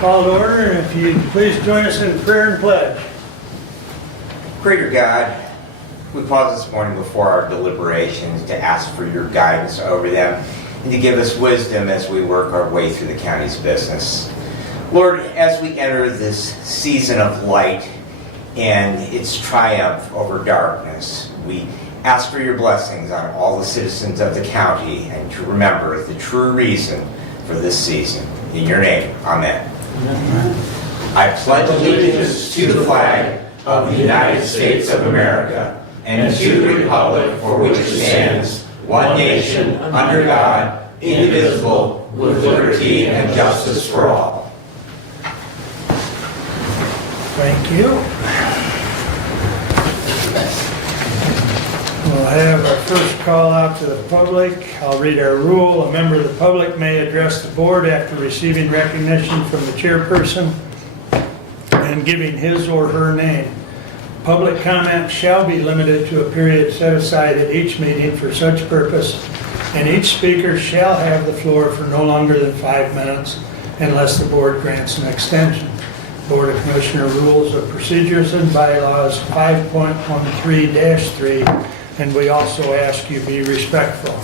Call to order, and if you'd please join us in prayer and pledge. Greater God, we pause this morning before our deliberations to ask for your guidance over them and to give us wisdom as we work our way through the county's business. Lord, as we enter this season of light and its triumph over darkness, we ask for your blessings on all the citizens of the county and to remember the true reason for this season. In your name, amen. I pledge allegiance to the flag of the United States of America and to the republic for which it stands, one nation, under God, indivisible, with liberty and justice for all. Thank you. We'll have our first call out to the public. I'll read our rule. A member of the public may address the board after receiving recognition from the chairperson and giving his or her name. Public comment shall be limited to a period set aside at each meeting for such purpose, and each speaker shall have the floor for no longer than 5 minutes unless the board grants an extension. Board of Commissioner Rules of Procedures and Bylaws 5.13-3, and we also ask you be respectful.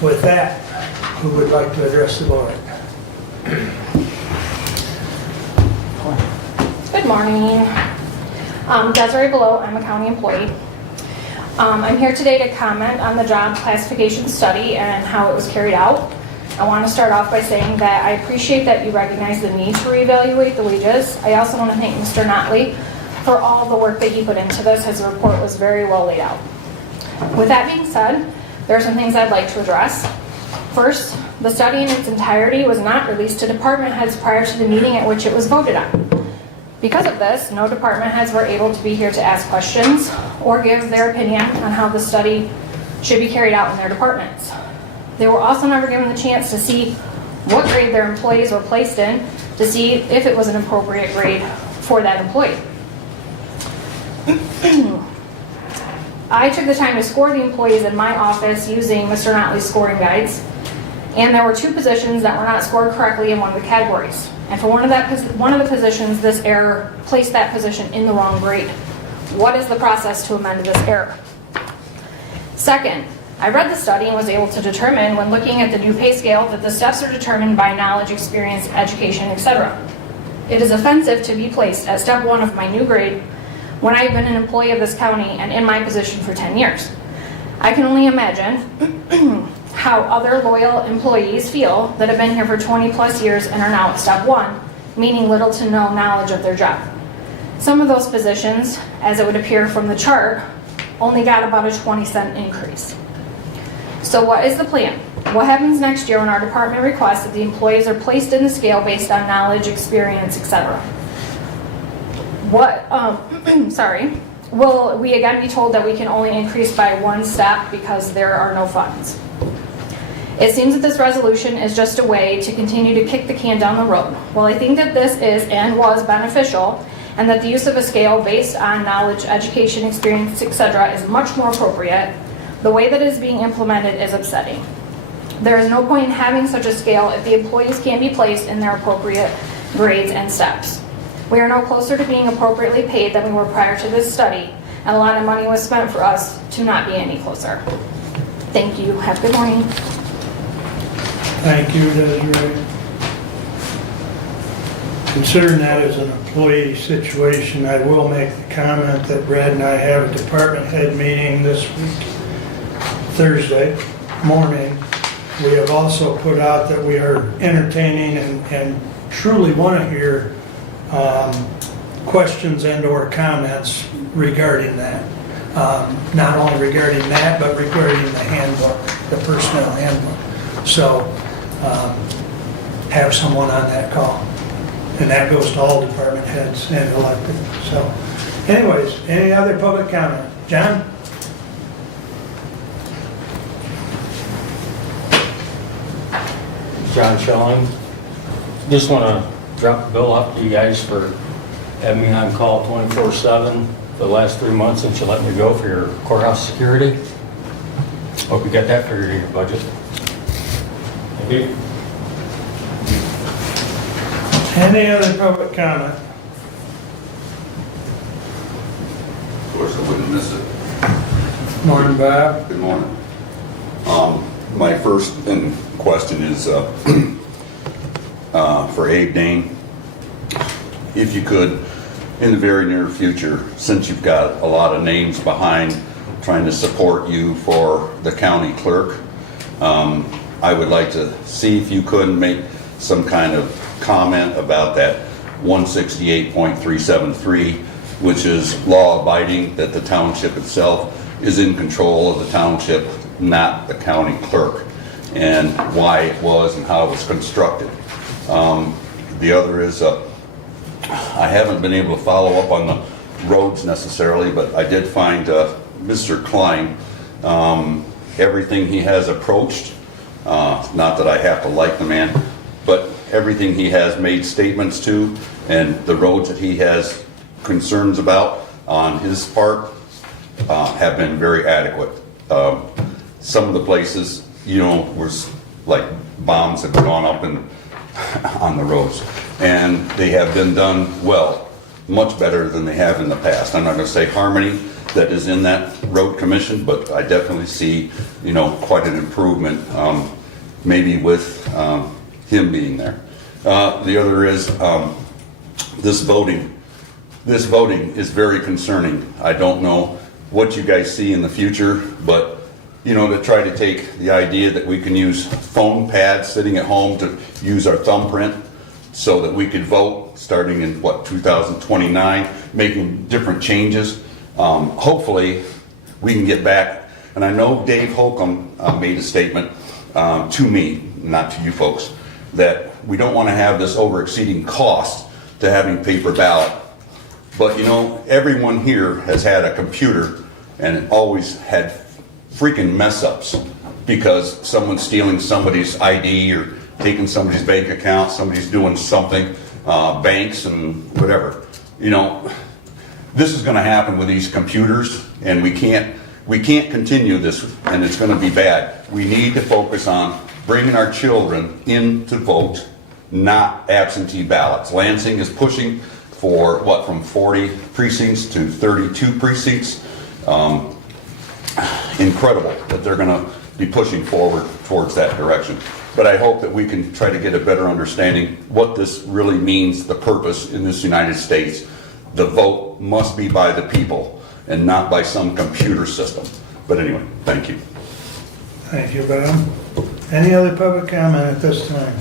With that, who would like to address the board? Good morning. Desiree Below, I'm a county employee. I'm here today to comment on the job classification study and how it was carried out. I want to start off by saying that I appreciate that you recognize the need to reevaluate the wages. I also want to thank Mr. Notley for all the work that he put into this. His report was very well laid out. With that being said, there are some things I'd like to address. First, the study in its entirety was not released to department heads prior to the meeting at which it was voted on. Because of this, no department heads were able to be here to ask questions or give their opinion on how the study should be carried out in their departments. They were also never given the chance to see what grade their employees were placed in to see if it was an appropriate grade for that employee. I took the time to score the employees in my office using Mr. Notley's scoring guides, and there were 2 positions that were not scored correctly in one of the categories. And for one of the positions, this error placed that position in the wrong grade. What is the process to amend this error? Second, I read the study and was able to determine when looking at the new pay scale that the steps are determined by knowledge, experience, education, etc. It is offensive to be placed at step 1 of my new grade when I've been an employee of this county and in my position for 10 years. I can only imagine how other loyal employees feel that have been here for 20 plus years and are now at step 1, meaning little to no knowledge of their job. Some of those positions, as it would appear from the chart, only got about a 20-cent increase. So what is the plan? What happens next year when our department requests that the employees are placed in the scale based on knowledge, experience, etc.? Will we again be told that we can only increase by 1 step because there are no funds? It seems that this resolution is just a way to continue to kick the can down the road. While I think that this is and was beneficial, and that the use of a scale based on knowledge, education, experience, etc. is much more appropriate, the way that it is being implemented is upsetting. There is no point in having such a scale if the employees can't be placed in their appropriate grades and steps. We are no closer to being appropriately paid than we were prior to this study, and a lot of money was spent for us to not be any closer. Thank you. Have a good morning. Thank you, Desiree. Considering that as an employee situation, I will make the comment that Brad and I have a department head meeting this week, Thursday morning. We have also put out that we are entertaining and truly want to hear questions and or comments regarding that. Not only regarding that, but regarding the handbook, the personnel handbook. So have someone on that call. And that goes to all department heads and elected. So anyways, any other public comment? John? John Schelling. Just want to drop the bill up to you guys for having me on call 24/7 for the last 3 months since you let me go for your courthouse security. Hope you got that figured in your budget. Thank you. Any other public comment? Of course, I wouldn't miss it. Morning, Bob. Good morning. My first question is for Abe Dane. If you could, in the very near future, since you've got a lot of names behind trying to support you for the county clerk, I would like to see if you could make some kind of comment about that 168.373, which is law abiding, that the township itself is in control of the township, not the county clerk, and why it was and how it was constructed. The other is, I haven't been able to follow up on the roads necessarily, but I did find Mr. Klein, everything he has approached, not that I have to like the man, but everything he has made statements to and the roads that he has concerns about on his part have been very adequate. Some of the places, was like bombs have gone up on the roads, and they have been done well, much better than they have in the past. I'm not going to say Harmony that is in that road commission, but I definitely see, quite an improvement, maybe with him being there. The other is this voting. This voting is very concerning. I don't know what you guys see in the future, but to try to take the idea that we can use phone pads sitting at home to use our thumbprint so that we could vote starting in 2029, making different changes. Hopefully we can get back, and I know Dave Holcomb made a statement to me, not to you folks, that we don't want to have this over-exceeding cost to having paper ballot. But everyone here has had a computer and always had freaking mess-ups because someone's stealing somebody's ID or taking somebody's bank account, somebody's doing something, banks and whatever. This is going to happen with these computers, and we can't continue this, and it's going to be bad. We need to focus on bringing our children in to vote, not absentee ballots. Lansing is pushing for from 40 precincts to 32 precincts. Incredible that they're going to be pushing forward towards that direction. But I hope that we can try to get a better understanding what this really means, the purpose in this United States. The vote must be by the people and not by some computer system. But anyway, thank you. Thank you, Bob. Any other public comment at this time?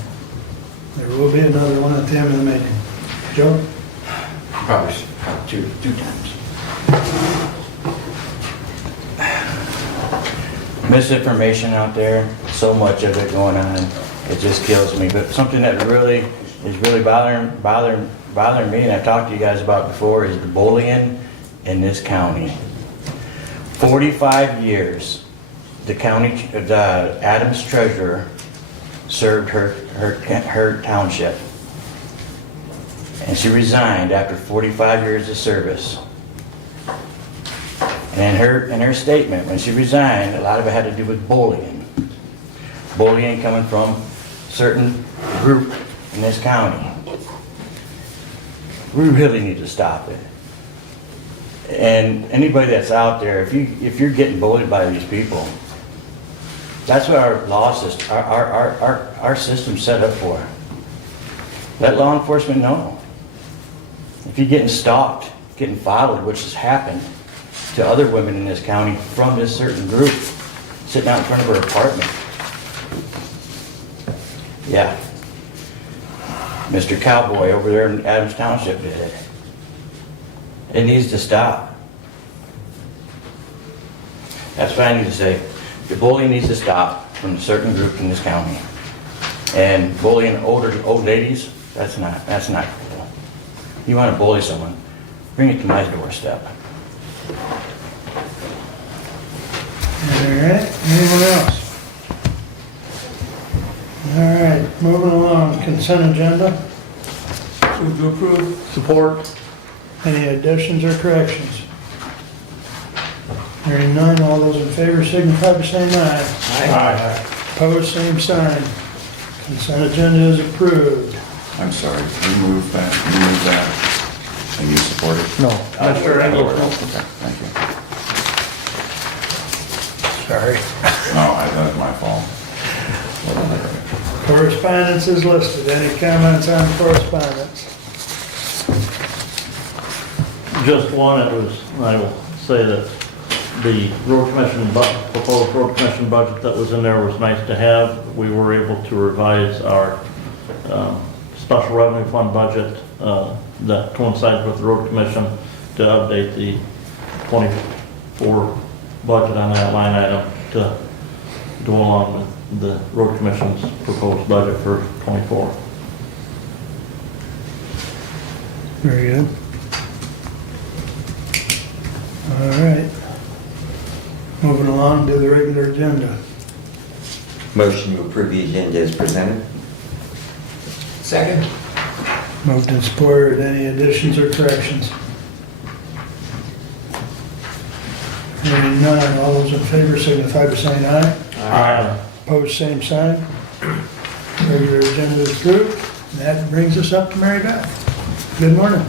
There will be another one at the end of the meeting. Joe? Probably two times. Misinformation out there, so much of it going on, it just kills me. But something that really is bothering me, and I've talked to you guys about before, is the bullying in this county. 45 years, the Adams treasurer served her township, and she resigned after 45 years of service. And in her statement, when she resigned, a lot of it had to do with bullying. Bullying coming from a certain group in this county. We really need to stop it. And anybody that's out there, if you're getting bullied by these people, that's what our law system, our system's set up for. Let law enforcement know. If you're getting stalked, getting followed, which has happened to other women in this county from this certain group, sitting out in front of her apartment. Yeah. Mr. Cowboy over there in Adams Township did it. It needs to stop. That's what I need to say. The bullying needs to stop from a certain group in this county. And bullying old ladies, that's not cool. You want to bully someone, bring it to my doorstep. All right, anyone else? All right, moving along, consent agenda. Move to approve. Support. Any additions or corrections? Hearing none, all those in favor signify by saying aye. Aye. Opposed, same sign. Consent agenda is approved. I'm sorry, you move that, and you support it? No. Mr. Engel. Okay, thank you. Sorry. No, that's my fault. Correspondence is listed. Any comments on correspondence? Just one, I will say that the road commission, proposed road commission budget that was in there was nice to have. We were able to revise our special revenue fund budget that coincides with the road commission to update the 24 budget on that line item to go along with the road commission's proposed budget for 24. Very good. All right. Moving along to the regular agenda. Motion to approve the agenda is presented. Second? Moved and supported. Any additions or corrections? Hearing none, all those in favor signify by saying aye. Aye. Opposed, same sign. Regular agenda is approved. And that brings us up to Mary Beth. Good morning.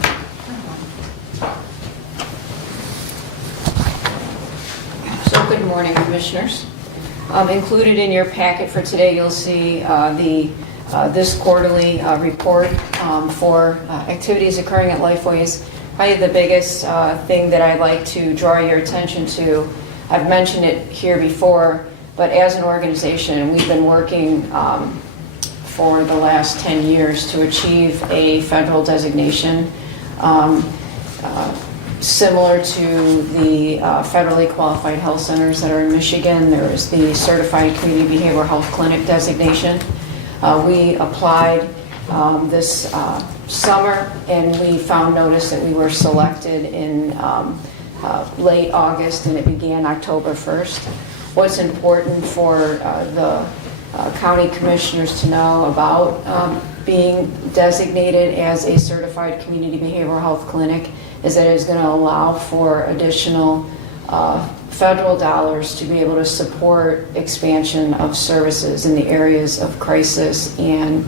So good morning, Commissioners. Included in your packet for today, you'll see this quarterly report for activities occurring at Lifeways. Probably the biggest thing that I'd like to draw your attention to, I've mentioned it here before, but as an organization, we've been working for the last 10 years to achieve a federal designation similar to the federally qualified health centers that are in Michigan. There is the Certified Community Behavioral Health Clinic designation. We applied this summer, and we found notice that we were selected in late August, and it began October 1st. What's important for the county commissioners to know about being designated as a certified community behavioral health clinic is that it is going to allow for additional federal dollars to be able to support expansion of services in the areas of crisis and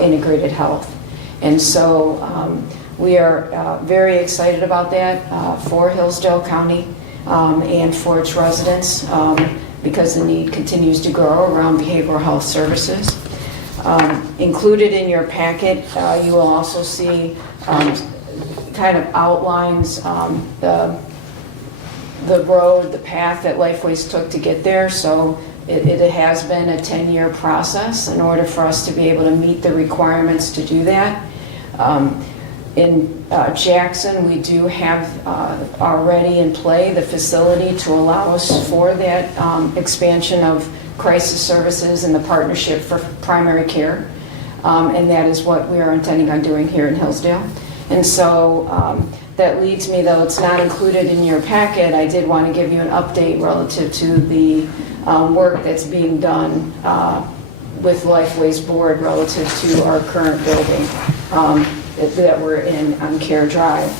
integrated health. And so we are very excited about that for Hillsdale County and for its residents because the need continues to grow around behavioral health services. Included in your packet, you will also see kind of outlines the road, the path that Lifeways took to get there. So it has been a 10-year process in order for us to be able to meet the requirements to do that. In Jackson, we do have already in play the facility to allow us for that expansion of crisis services and the partnership for primary care. And that is what we are intending on doing here in Hillsdale. And so that leads me, though it's not included in your packet, I did want to give you an update relative to the work that's being done with Lifeways Board relative to our current building that we're in on Care Drive.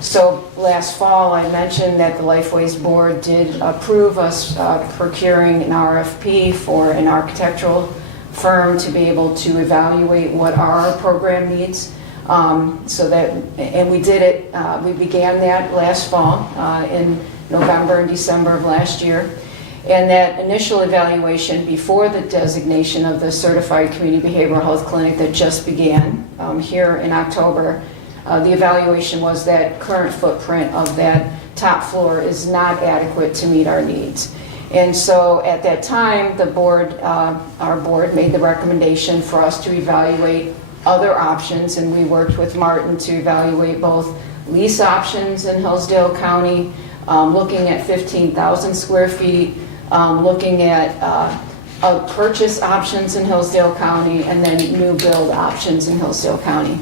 So last fall, I mentioned that the Lifeways Board did approve us procuring an RFP for an architectural firm to be able to evaluate what our program needs. So that, and we did it, we began that last fall in November and December of last year. And that initial evaluation before the designation of the Certified Community Behavioral Health Clinic that just began here in October, the evaluation was that current footprint of that top floor is not adequate to meet our needs. And so at that time, the board, our board made the recommendation for us to evaluate other options, and we worked with Martin to evaluate both lease options in Hillsdale County, looking at 15,000 square feet, looking at purchase options in Hillsdale County, and then new build options in Hillsdale County.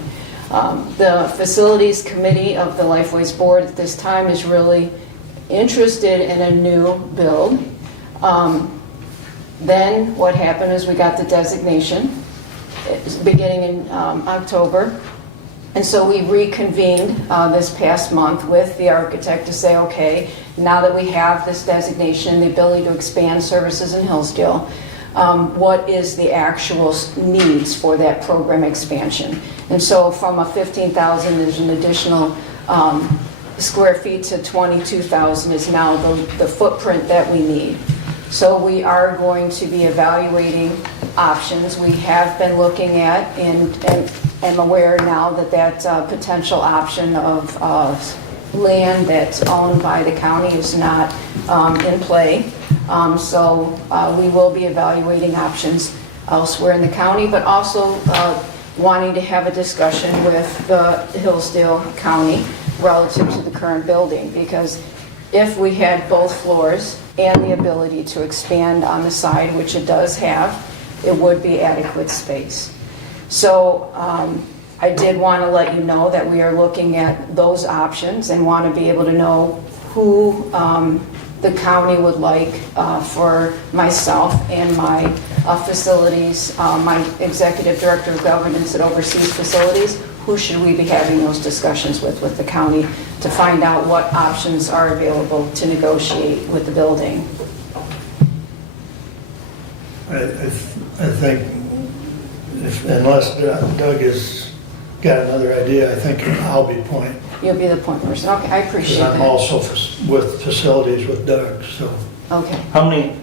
The facilities committee of the Lifeways Board at this time is really interested in a new build. Then what happened is we got the designation beginning in October. And so we reconvened this past month with the architect to say, okay, now that we have this designation, the ability to expand services in Hillsdale, what is the actual needs for that program expansion. And so from a 15,000, there's an additional square feet to 22,000 is now the footprint that we need. So we are going to be evaluating options. We have been looking at and am aware now that that potential option of land that's owned by the county is not in play. So we will be evaluating options elsewhere in the county, but also wanting to have a discussion with the Hillsdale County relative to the current building, because if we had both floors and the ability to expand on the side, which it does have, it would be adequate space. So I did want to let you know that we are looking at those options and want to be able to know who the county would like for myself and my facilities, my executive director of governance that oversees facilities. Who should we be having those discussions with the county to find out what options are available to negotiate with the building? I think, unless Doug has got another idea, I think I'll be point. You'll be the point person. Okay, I appreciate Because I'm that. also with facilities with Doug, so. Okay. How many,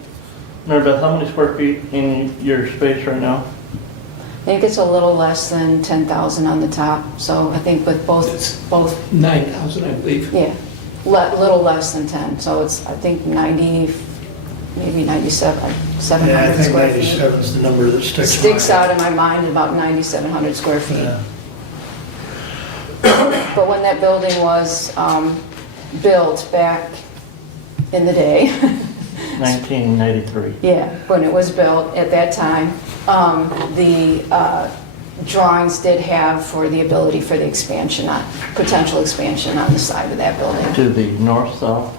Mary Beth, how many square feet in your space right now? I think it's a little less than 10,000 on the top, so I think with both, 9,000, I believe. yeah, little less than 10, so it's, I think 90, maybe 97, Yeah, I 700 think square feet. 97 is the number that sticks. in my Sticks head. out in my mind, about 9,700 square feet. Yeah. But when that building was built back in the day, 1993. yeah, when it was built at that time, the drawings did have for the ability for the expansion, potential expansion on the side of that building. To the north, south,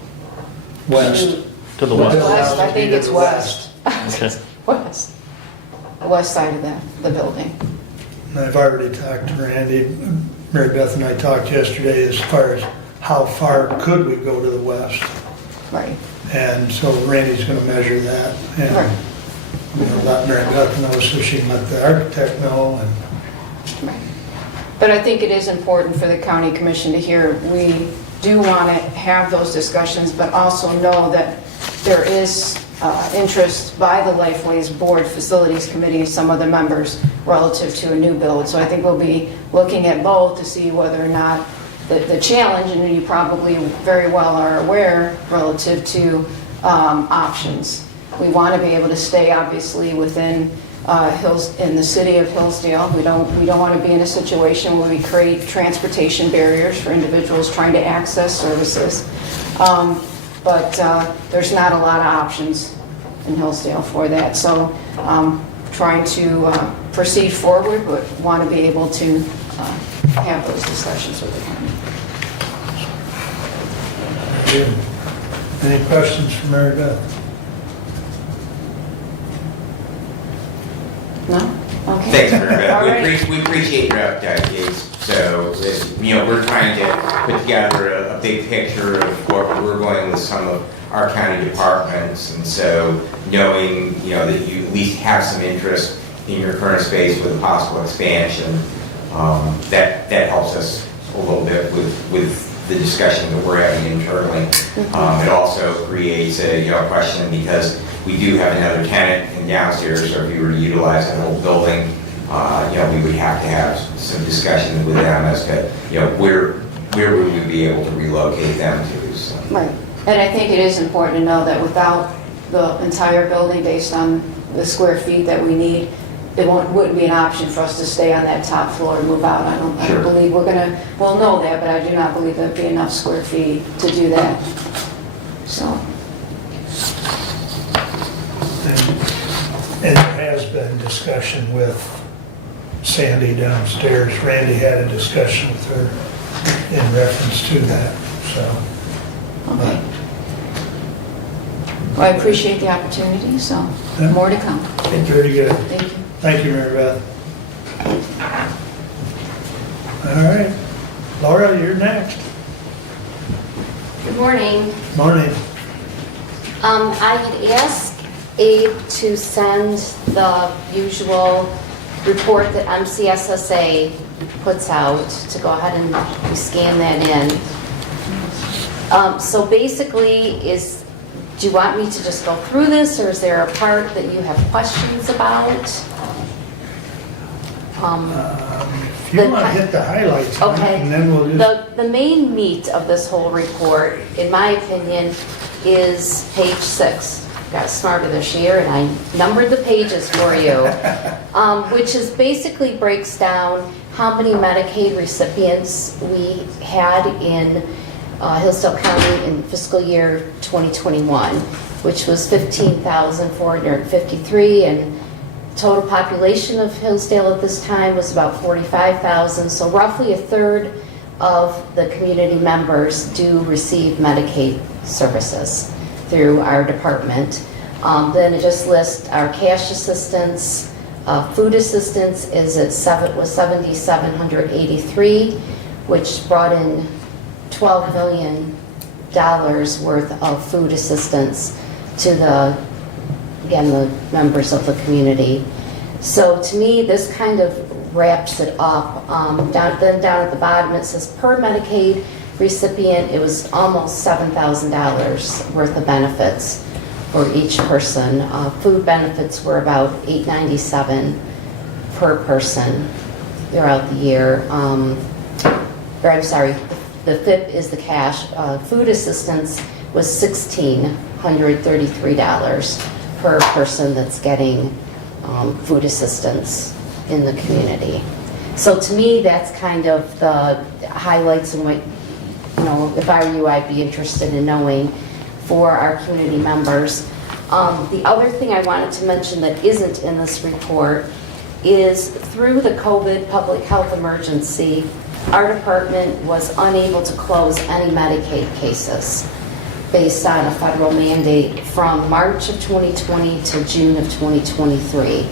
West. to the West. west? West, I think it's west. Okay. West. The west side of the building. And I've already talked to Randy. Mary Beth and I talked yesterday as far as how far could we go to the west. Right. And so Randy's gonna measure that and, Right. you know, let Mary Beth know so she can let the architect know and. Right. But I think it is important for the county commission to hear, we do want to have those discussions, but also know that there is interest by the Lifeways Board Facilities Committee, some of the members, relative to a new build. So I think we'll be looking at both to see whether or not the challenge, and you probably very well are aware, relative to options. We want to be able to stay obviously within in the city of Hillsdale. We don't want to be in a situation where we create transportation barriers for individuals trying to access services. But there's not a lot of options in Hillsdale for that. So trying to proceed forward, but want to be able to have those discussions with the county. Any questions for Mary Beth? No? Okay. Thanks, Mary All Beth. right. We appreciate your updates. So, we're trying to put together a big picture of what we're going with some of our county departments. And so knowing, that you at least have some interest in your current space with a possible expansion, that helps us a little bit with the discussion that we're having internally. It also creates a question because we do have another tenant in downstairs, so if you were to utilize that whole building, we would have to have some discussion with them as to, where would we be able to relocate them to. So. Right. And I think it is important to know that without the entire building, based on the square feet that we need, it wouldn't be an option for us to stay on that top floor and move out. I don't Sure. believe we'll know that, but I do not believe there'd be enough square feet to do that. So, And there has been discussion with Sandy downstairs. Randy had a discussion with her in reference to that, so. okay. Well, I appreciate the opportunity, so Yeah. more to come. Very good. Thank you. Thank you, Mary Beth. All right. Laura, you're next. Good morning. Morning. I had asked Abe to send the usual report that MCSSA puts out, to go ahead and scan that in. So basically, do you want me to just go through this, or is there a part that you have questions about? If you want to hit the highlights on it, Okay. and then we'll just, The main meat of this whole report, in my opinion, is page 6. Got smarter this year, and I numbered the pages for you, which is basically breaks down how many Medicaid recipients we had in Hillsdale County in fiscal year 2021, which was 15,453, and total population of Hillsdale at this time was about 45,000, so roughly a third of the community members do receive Medicaid services through our department. Then it just lists our cash assistance, food assistance was 7,783, which brought in $12 million worth of food assistance to the members of the community. So to me, this kind of wraps it up. Down at the bottom, it says per Medicaid recipient, it was almost $7,000 worth of benefits for each person. Food benefits were about $897 per person throughout the year. The FIP is the cash. Food assistance was $1,633 per person that's getting food assistance in the community. So to me, that's kind of the highlights and what, if I were you, I'd be interested in knowing for our community members. The other thing I wanted to mention that isn't in this report is through the COVID public health emergency, our department was unable to close any Medicaid cases based on a federal mandate from March of 2020 to June of 2023.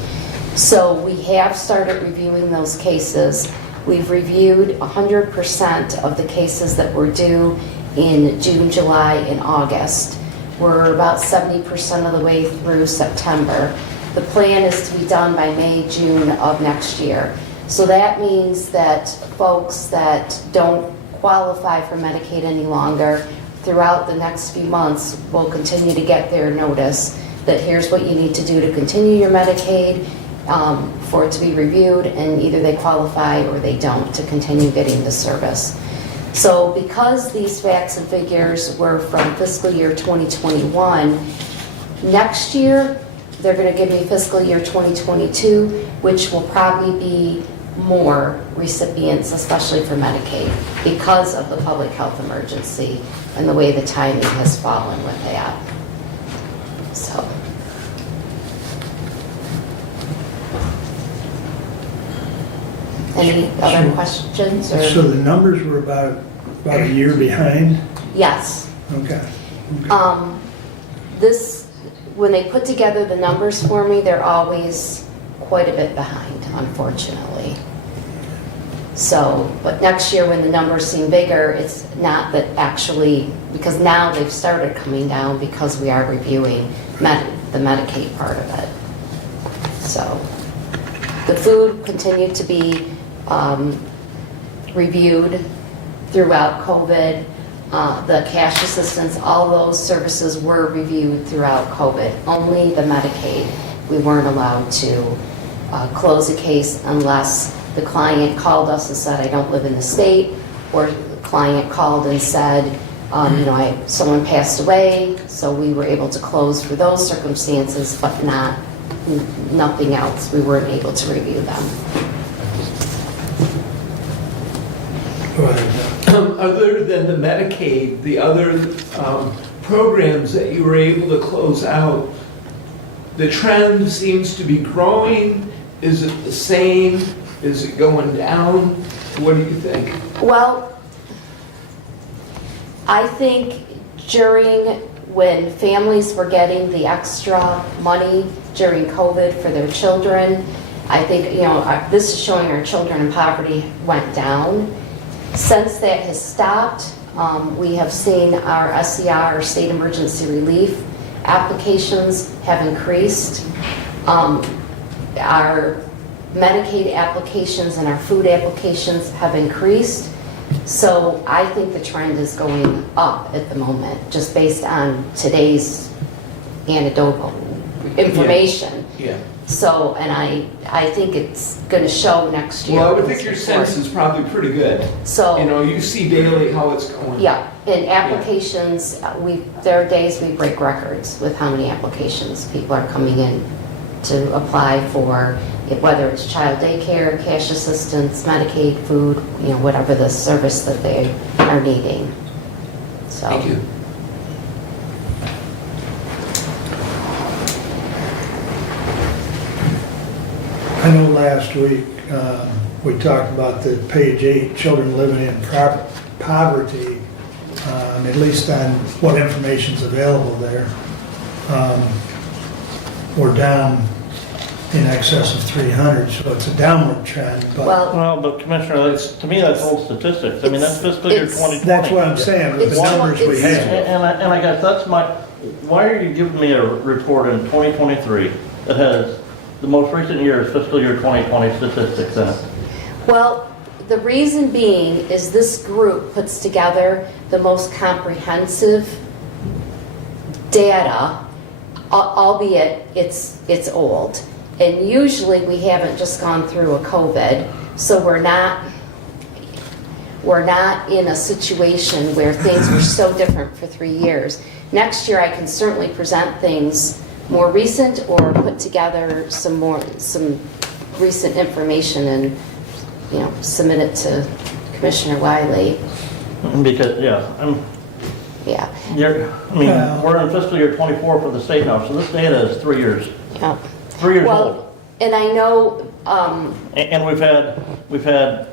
So we have started reviewing those cases. We've reviewed 100% of the cases that were due in June, July, and August. We're about 70% of the way through September. The plan is to be done by May, June of next year. So that means that folks that don't qualify for Medicaid any longer, throughout the next few months, will continue to get their notice that here's what you need to do to continue your Medicaid, for it to be reviewed, and either they qualify or they don't to continue getting the service. So because these facts and figures were from fiscal year 2021, next year they're going to give me fiscal year 2022, which will probably be more recipients, especially for Medicaid, because of the public health emergency and the way the timing has fallen with that. So. Any other questions? Or? so the numbers were about a year behind? Yes. Okay. When they put together the numbers for me, they're always quite a bit behind, unfortunately. So, but next year when the numbers seem bigger, it's not that actually, because now they've started coming down because we are reviewing the Medicaid part of it. So, the food continued to be reviewed throughout COVID. The cash assistance, all those services were reviewed throughout COVID. Only the Medicaid, we weren't allowed to close a case unless the client called us and said, I don't live in the state, or the client called and said, someone passed away, so we were able to close for those circumstances, but nothing else. We weren't able to review them. Other than the Medicaid, the other programs that you were able to close out, the trend seems to be growing. Is it the same? Is it going down? What do you think? Well, I think when families were getting the extra money during COVID for their children, I think, this is showing our children in poverty went down. Since that has stopped, we have seen our SER, our state emergency relief, applications have increased. Our Medicaid applications and our food applications have increased. So I think the trend is going up at the moment, just based on today's anecdotal information. Yeah. So, and I think it's going to show next year. Well, I would in think this your report. sense is probably pretty good. So. You know, you see daily how it's going. Yeah, in applications, there are days we break records with how many applications people are coming in to apply for, whether it's child daycare, cash assistance, Medicaid, food, whatever the service that they are needing. So. Thank you. I know last week, we talked about the page 8, children living in poverty, at least on what information's available there. We're down in excess of 300, so it's a downward trend, but Well, but Commissioner, to me, that's old statistics. I mean, that's fiscal year It's- 2020. that's what I'm saying, with the It's- numbers we it's- have. And I guess that's why are you giving me a report in 2023 that has the most recent year's fiscal year 2020 statistics in it? Well, the reason being is this group puts together the most comprehensive data, albeit it's old. And usually we haven't just gone through a COVID, so we're not in a situation where things were so different for 3 years. Next year I can certainly present things more recent or put together some recent information and submit it to Commissioner Wiley. Because, yeah, Yeah. Well- we're in fiscal year 24 for the state now, so this data is 3 years. Yeah. 3 years old. Well, and I know, And we've had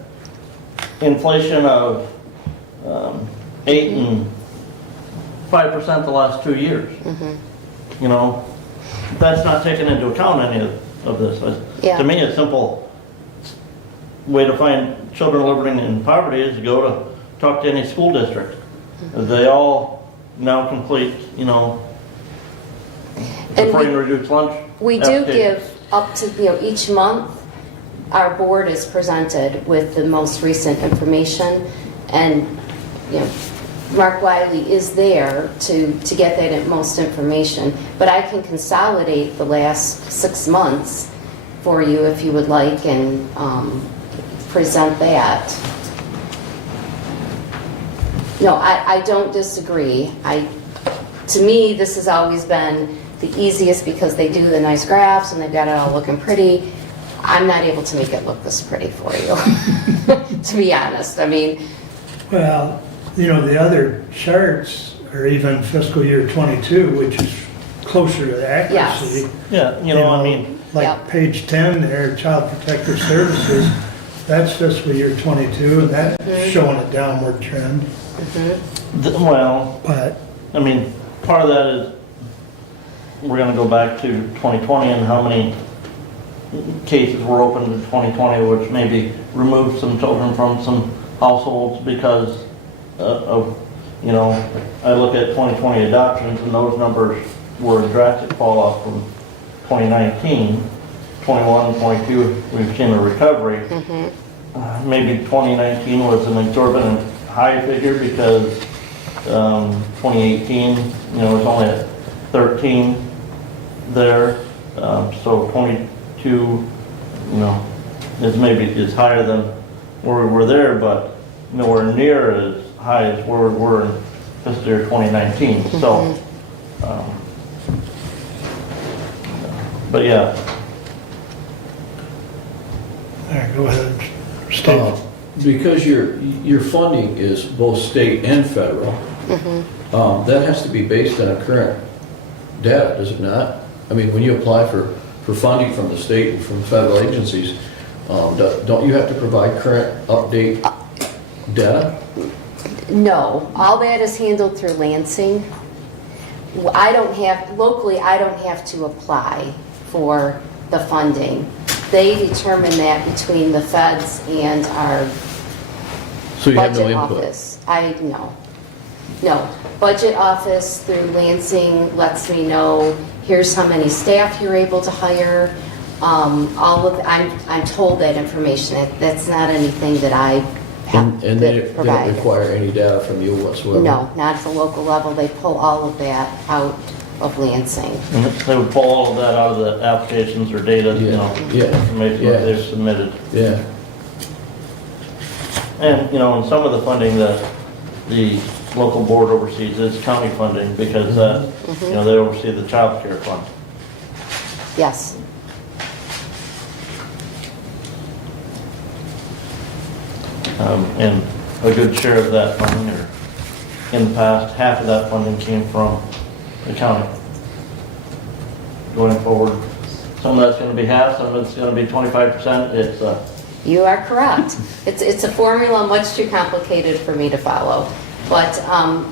inflation of 8 and 5% the last 2 years. That's not taken into account any of this. Yeah. To me, a simple way to find children living in poverty is to go to talk to any school district. They all now complete, the And free we- and reduced lunch. we do application. give up to, each month, our board is presented with the most recent information, and, Mark Wiley is there to get that most information, but I can consolidate the last 6 months for you if you would like, and present that. No, I don't disagree. To me, this has always been the easiest because they do the nice graphs and they've got it all looking pretty. I'm not able to make it look this pretty for you, to be honest. I mean, Well, the other charts are even fiscal year 22, which is closer to accuracy. Yeah, Like Yep. page 10 there, Child Protective Services, that's fiscal year 22, and that's showing a downward trend. well, But, part of that is we're gonna go back to 2020 and how many cases were opened in 2020, which maybe removed some children from some households because of, I look at 2020 adoptions and those numbers were a drastic fall off from 2019. 21 and 22, we've seen a recovery. Maybe 2019 was an exorbitant high figure because 2018, it's only at 13 there. So 22, is higher than where we were there, but nowhere near as high as where we were in fiscal year 2019. So, but yeah. all right, go ahead, Steve. Because your funding is both state and federal, that has to be based on current data, does it not? When you apply for funding from the state and from federal agencies, don't you have to provide current update data? no, all that is handled through Lansing. Locally, I don't have to apply for the funding. They determine that between the feds and our So you have no budget input? office. No. No, budget office through Lansing lets me know, here's how many staff you're able to hire. I'm told that information. That's not anything that I have And they to don't provide. require any data from you whatsoever? No, not at the local level. They pull all of that out of Lansing. And they would pull all of that out of the applications or data, you know, Yeah. information that they've submitted. Yeah. And, you know, and some of the funding that the local board oversees is county funding because, you know, they oversee the child care fund. Yes. And a good share of that funding, or in the past, half of that funding came from the county. Going forward, some of that's gonna be half, some of it's gonna be 25%. It's, You are correct. It's a formula much too complicated for me to follow. But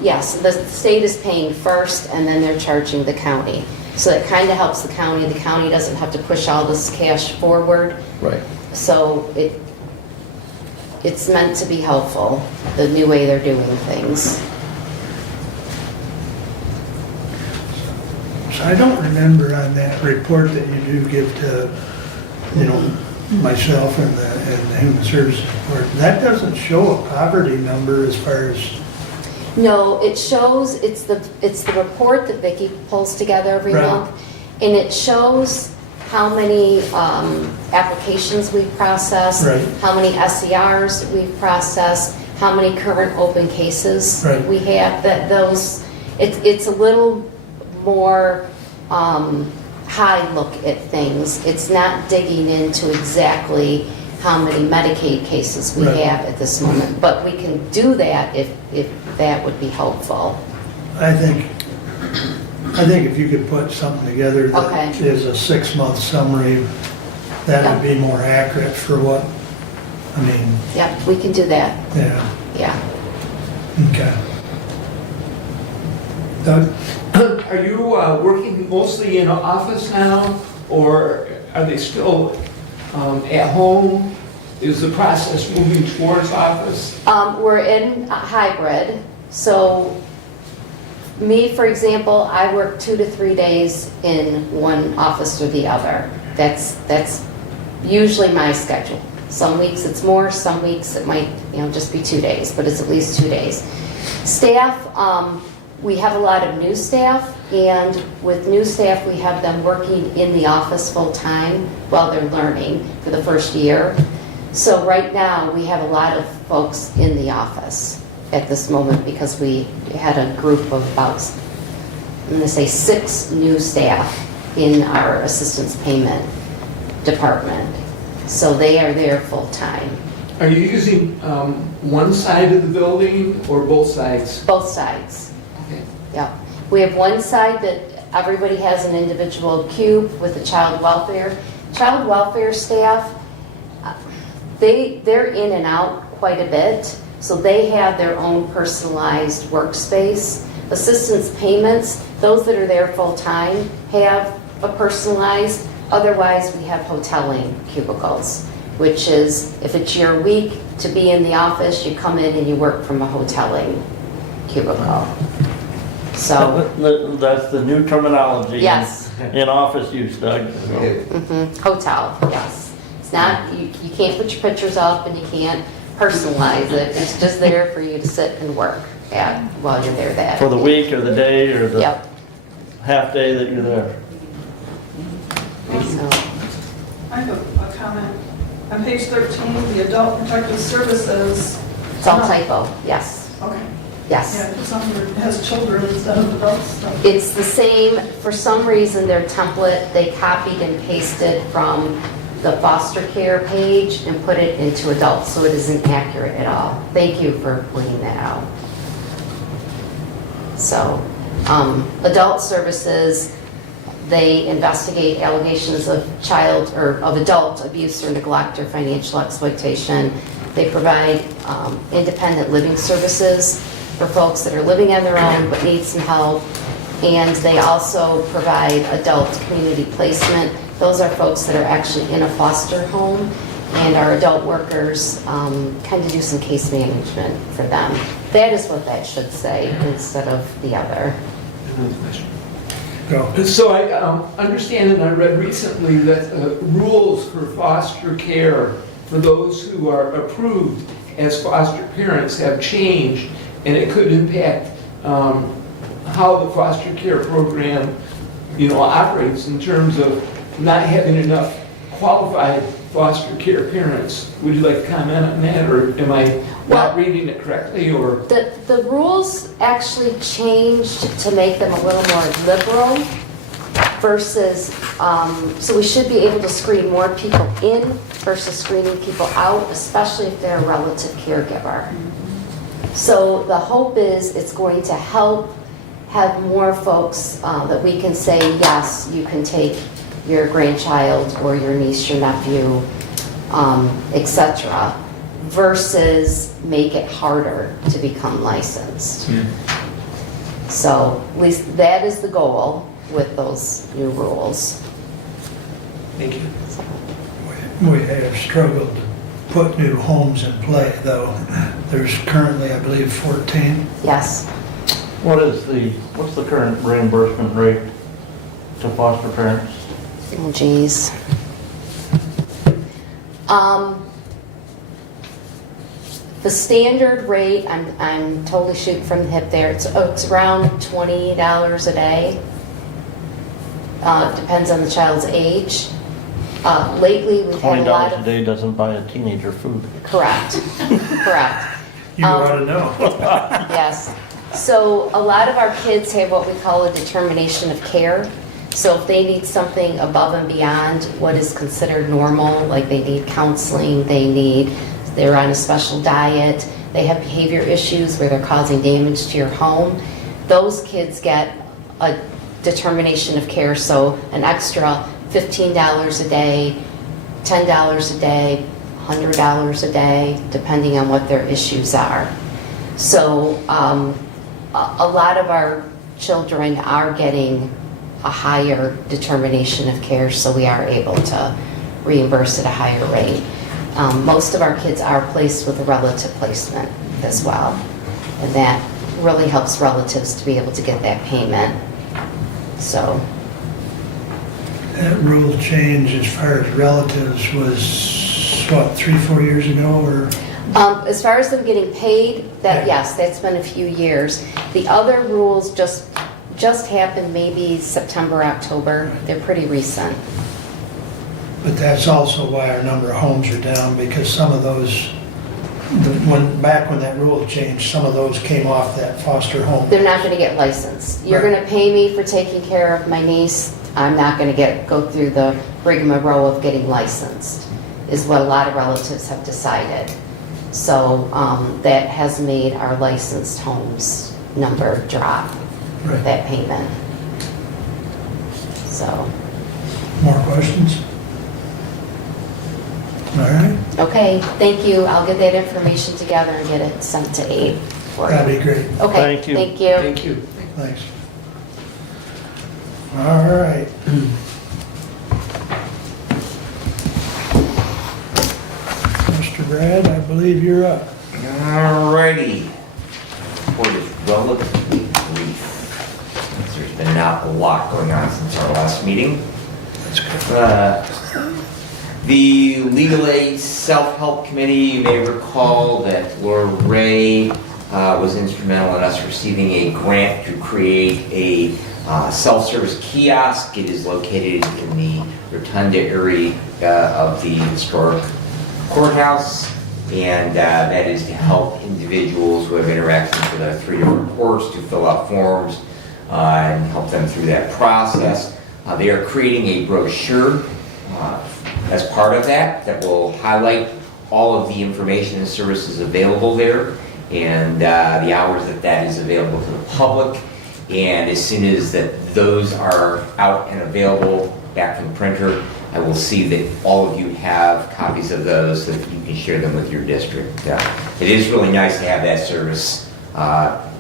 yes, the state is paying first and then they're charging the county. So it kind of helps the county. The county doesn't have to push all this cash forward. Right. So it's meant to be helpful, the new way they're doing things. So I don't remember on that report that you do give to, you know, myself and the Human Services Board, that doesn't show a poverty number as far as, No, it shows, it's the report that Vicki pulls together every Right. month. And it shows how many applications we've processed, Right. how many SERs we've processed, how many current open cases Right. we have, it's a little more high look at things. It's not digging into exactly how many Medicaid cases we Right. have at this moment, but we can do that if that would be helpful. I think if you could put something together that Okay. is a 6-month summary, that would be more accurate for what, I mean, Yep, we can do that, yeah, yeah. okay. Doug? Are you working mostly in an office now, or are they still at home? Is the process moving towards office? We're in a hybrid, so me, for example, I work 2 to 3 days in one office or the other. That's usually my schedule. Some weeks it's more, some weeks it might, just be 2 days, but it's at least 2 days. Staff, we have a lot of new staff, and with new staff, we have them working in the office full-time while they're learning for the first year. So right now, we have a lot of folks in the office at this moment because we had a group of about, I'm going to say 6 new staff in our assistance payment department. So they are there full-time. Are you using one side of the building or both sides? Both sides. Okay. Yeah, we have one side that everybody has an individual cube with the child welfare. Child welfare staff, they're in and out quite a bit, so they have their own personalized workspace. Assistance payments, those that are there full-time have a personalized, otherwise we have hoteling cubicles, which is, if it's your week to be in the office, you come in and you work from a hoteling cubicle. So, that's the new terminology. Yes. In office use, Doug. hotel, yes. It's not, you can't put your pictures up and you can't personalize it. It's just there for you to sit and work at while you're there that. For the week or the day or the Yep. half day that you're there. So, I have a comment. On page 13, the adult protective services. it's all typo, yes, Okay. yes. Yeah, it's on here, it has children instead of adults. So. It's the same, for some reason, their template, they copied and pasted from the foster care page and put it into adults, so it isn't accurate at all. Thank you for pointing that out. So, adult services, they investigate allegations of child or of adult abuse or neglect or financial exploitation. They provide independent living services for folks that are living on their own but need some help. And they also provide adult community placement. Those are folks that are actually in a foster home and our adult workers kind of do some case management for them. That is what that should say instead of the other. Another question. Go. So I understand, and I read recently that rules for foster care for those who are approved as foster parents have changed, and it could impact how the foster care program, operates in terms of not having enough qualified foster care parents. Would you like to comment on that, or am I not reading it correctly, or? The rules actually changed to make them a little more liberal versus, so we should be able to screen more people in versus screening people out, especially if they're a relative caregiver. So the hope is it's going to help have more folks that we can say, yes, you can take your grandchild or your niece, your nephew, etc., versus make it harder to become licensed. So at least that is the goal with those new rules. Thank you. We have struggled to put new homes in play, though. There's currently, I believe, 14. Yes. What's the current reimbursement rate to foster parents? Oh, geez. The standard rate, I'm totally shooting from the hip there, it's around $20 a day. Depends on the child's age. Lately, we've had a lot $20 a of... day doesn't buy a teenager food. Correct, correct. You ought to know. Yes. So a lot of our kids have what we call a determination of care. So if they need something above and beyond what is considered normal, like they need counseling, they're on a special diet, they have behavior issues where they're causing damage to your home, those kids get a determination of care, so an extra $15 a day, $10 a day, $100 a day, depending on what their issues are. So a lot of our children are getting a higher determination of care, so we are able to reimburse at a higher rate. Most of our kids are placed with a relative placement as well, and that really helps relatives to be able to get that payment. So That rule change as far as relatives was, what, 3-4 years ago, or? as far as them getting paid, yes, that's been a few years. The other rules just happened maybe September, October. They're pretty recent. But that's also why our number of homes are down, because some of those, back when that rule changed, some of those came off that foster home. They're not going to get licensed. You're Right. going to pay me for taking care of my niece. I'm not going to go through the rigmarole of getting licensed, is what a lot of relatives have decided. So that has made our licensed homes number drop with Right. that payment. So, More questions? All right, okay, thank you. I'll get that information together and get it sent to Abe for you. that'd be great. Okay, Thank you. thank you. Thank you. Thanks. All right. Mr. Brad, I believe you're up. Alrighty. Report is relatively brief, since there's been not a lot going on since our last meeting. That's good. The Legal Aid Self-Help Committee, you may recall that Laura Ray was instrumental in us receiving a grant to create a self-service kiosk. It is located in the Rotunda area of the historic courthouse, and that is to help individuals who have interactions with our 3 different courts to fill out forms and help them through that process. They are creating a brochure as part of that will highlight all of the information and services available there, and the hours that is available to the public. And as soon as those are out and available back from the printer, I will see that all of you have copies of those so that you can share them with your district. It is really nice to have that service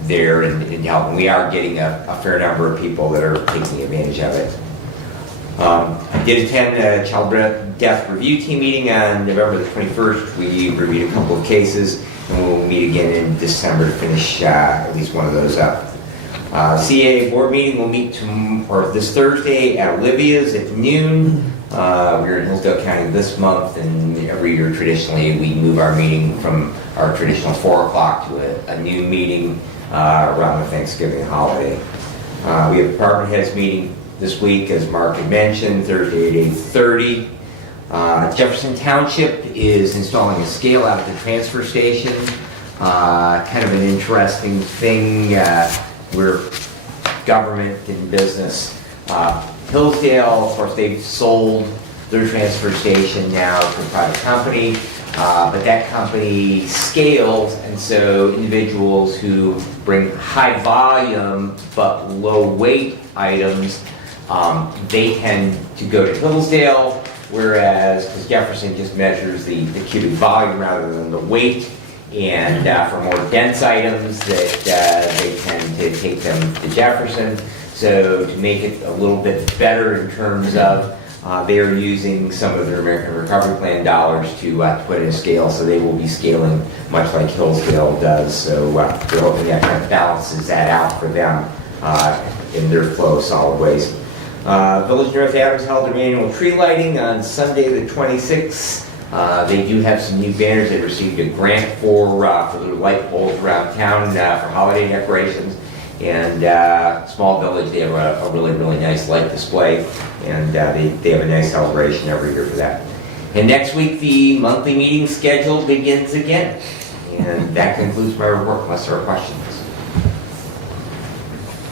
there and help. And we are getting a fair number of people that are taking advantage of it. I did attend a child death review team meeting on November the 21st. We reviewed a couple of cases, and we'll meet again in December to finish at least one of those up. CAA board meeting will meet this Thursday at Olivia's at noon. We're in Hillsdale County this month, and every year traditionally we move our meeting from our traditional 4 o'clock to a noon meeting around the Thanksgiving holiday. We have department heads meeting this week, as Mark had mentioned, Thursday at 8:30. Jefferson Township is installing a scale out at the transfer station. Kind of an interesting thing. We're government and business. Hillsdale, of course, they've sold their transfer station now to a private company, but that company scales, and so individuals who bring high volume but low weight items, they tend to go to Hillsdale, whereas because Jefferson just measures the cubic volume rather than the weight, and for more dense items that they tend to take them to Jefferson. So to make it a little bit better in terms of they are using some of their American Recovery Plan dollars to put in a scale, so they will be scaling much like Hillsdale does. So we're hoping that kind of balances that out for them in their flow of solid waste. Village of North Adams held their annual tree lighting on Sunday the 26th. They do have some new banners. They received a grant for their light poles around town for holiday decorations. And small village, they have a really, really nice light display, and they have a nice celebration every year for that. And next week, the monthly meeting schedule begins again. And that concludes my report, unless there are questions.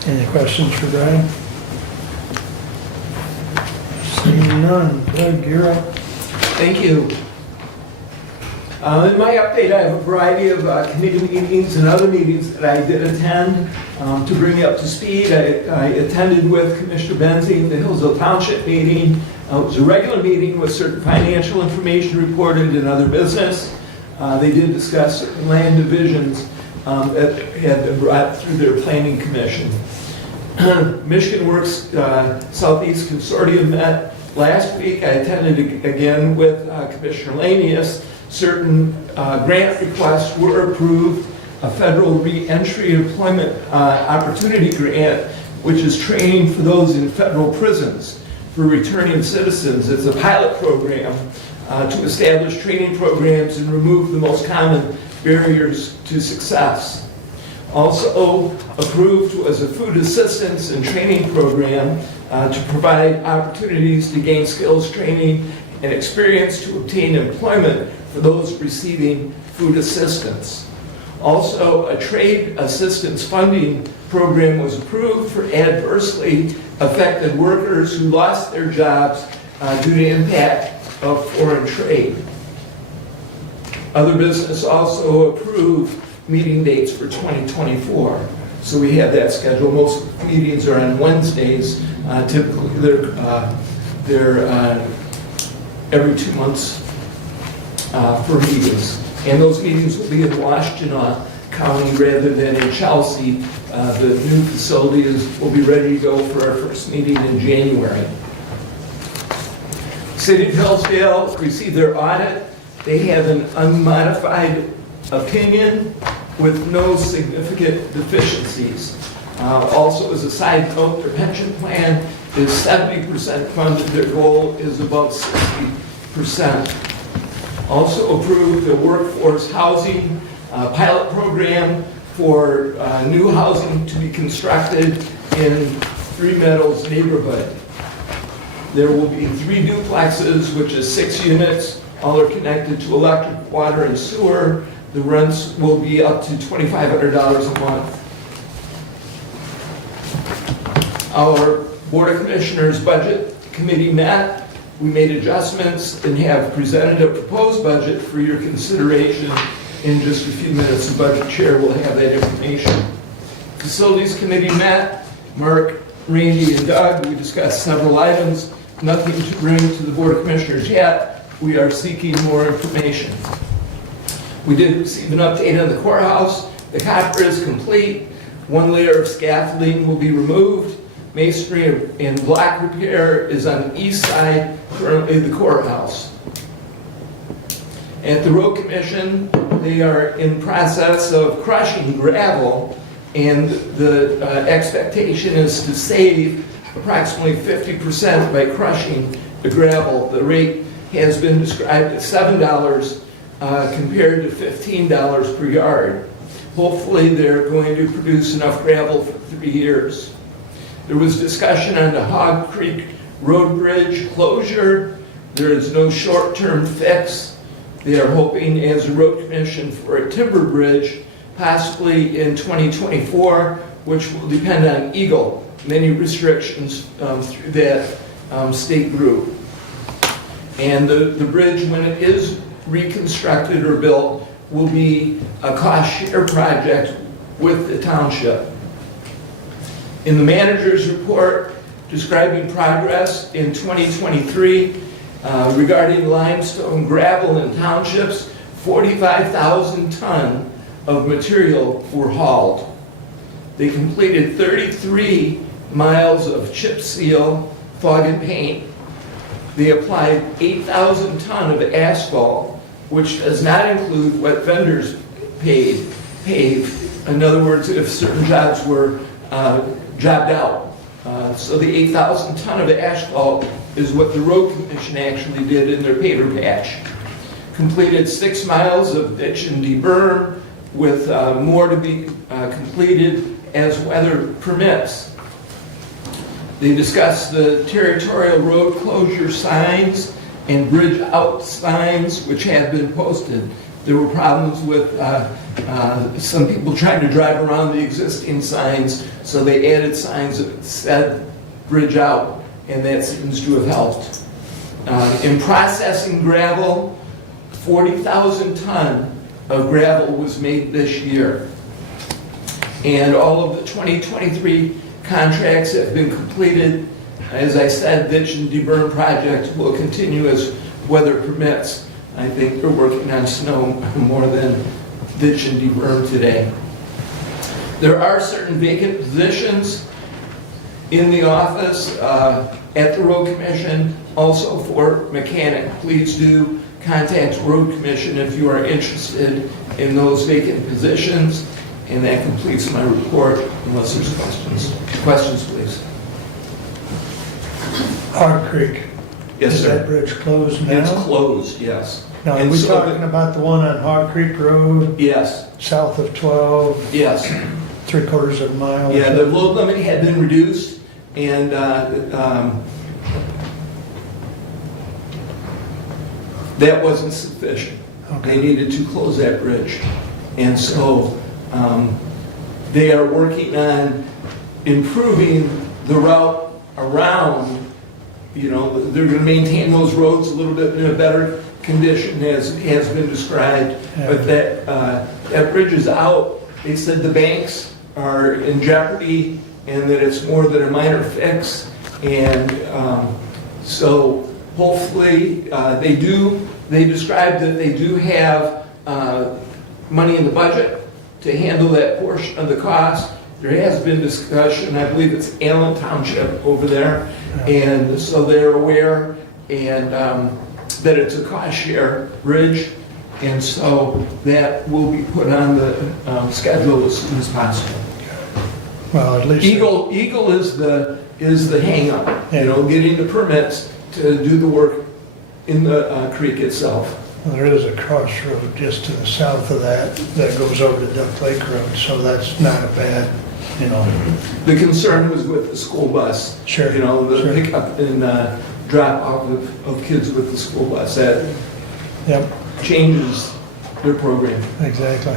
Any questions for Brian? Seeing none. Doug, you're up. Thank you. In my update, I have a variety of committee meetings and other meetings that I did attend. To bring you up to speed, I attended with Commissioner Benzing the Hillsdale Township meeting. It was a regular meeting with certain financial information reported and other business. They did discuss certain land divisions that had been brought through their planning commission. Michigan Works Southeast Consortium met last week. I attended again with Commissioner Lanius. Certain grant requests were approved. A federal re-entry employment opportunity grant, which is training for those in federal prisons for returning citizens. It's a pilot program to establish training programs and remove the most common barriers to success. Also approved was a food assistance and training program to provide opportunities to gain skills training and experience to obtain employment for those receiving food assistance. Also, a trade assistance funding program was approved for adversely affected workers who lost their jobs due to impact of foreign trade. Other business also approved meeting dates for 2024. So we have that scheduled. Most meetings are on Wednesdays. Typically, they're every 2 months for meetings. And those meetings will be in Washtenaw County rather than in Chelsea. The new facility will be ready to go for our first meeting in January. City of Hillsdale received their audit. They have an unmodified opinion with no significant deficiencies. Also, as a side note, their pension plan is 70% funded. Their goal is about 60%. Also approved the workforce housing pilot program for new housing to be constructed in Three Meadows neighborhood. There will be 3 duplexes, which is 6 units. All are connected to electric, water, and sewer. The rents will be up to $2,500 a month. Our Board of Commissioners Budget Committee met. We made adjustments and have presented a proposed budget for your consideration. In just a few minutes, the Budget Chair will have that information. Facilities Committee met. Mark, Randy, and Doug, we discussed several items. Nothing to bring to the Board of Commissioners yet. We are seeking more information. We did receive an update on the courthouse. The copper is complete. 1 layer of scaffolding will be removed. masonry and block repair is on the east side, currently the courthouse. At the road commission, they are in process of crushing gravel, and the expectation is to save approximately 50% by crushing the gravel. The rate has been described at $7 compared to $15 per yard. Hopefully, they're going to produce enough gravel for 3 years. There was discussion on the Hog Creek Road Bridge closure. There is no short-term fix. They are hoping as a road commission for a timber bridge, possibly in 2024, which will depend on Eagle, many restrictions through that state group. And the bridge, when it is reconstructed or built, will be a cost share project with the township. In the manager's report describing progress in 2023 regarding limestone gravel in townships, 45,000 ton of material were hauled. They completed 33 miles of chip seal, fog and paint. They applied 8,000 ton of asphalt, which does not include what vendors pave. In other words, if certain jobs were jobbed out. So the 8,000 ton of asphalt is what the road commission actually did in their paver patch. Completed 6 miles of ditch and deburr, with more to be completed as weather permits. They discussed the territorial road closure signs and bridge out signs which have been posted. There were problems with some people trying to drive around the existing signs, so they added signs that said bridge out, and that seems to have helped. In processing gravel, 40,000 ton of gravel was made this year. And all of the 2023 contracts have been completed. As I said, ditch and deburn project will continue as weather permits. I think they're working on snow more than ditch and deburn today. There are certain vacant positions in the office at the road commission, also for mechanic. Please do contact road commission if you are interested in those vacant positions. And that completes my report, unless there's questions. Questions, please. Hog Creek. Yes, Is sir. that bridge closed now? It's closed, yes. Now, are And we so talking about the one on Hog Creek Road, Yes, south of 12, yes. 3/4 of a mile? Yeah, the load limit had been reduced, and that wasn't sufficient. Okay. They needed to close that bridge. And so they are working on improving the route around. You know, they're going to maintain those roads a little bit in a better condition as has been described. Yeah. But that bridge is out. They said the banks are in jeopardy and that it's more than a minor fix. And so hopefully they described that they do have money in the budget to handle that portion of the cost. There has been discussion, I believe it's Allen Township over there, and so they're aware and that it's a cost share bridge, and so that will be put on the schedule as soon as possible. Well, at least. Eagle is the hang-up, Yeah. you know, getting the permits to do the work in the creek itself. Well, there is a crossroad just to the south of that goes over to Duck Lake Road, so that's not a bad, you know. The concern was with the school bus. Sure, You know, the sure. pickup and drop off of kids with the school bus. That Yep, changes their program. exactly.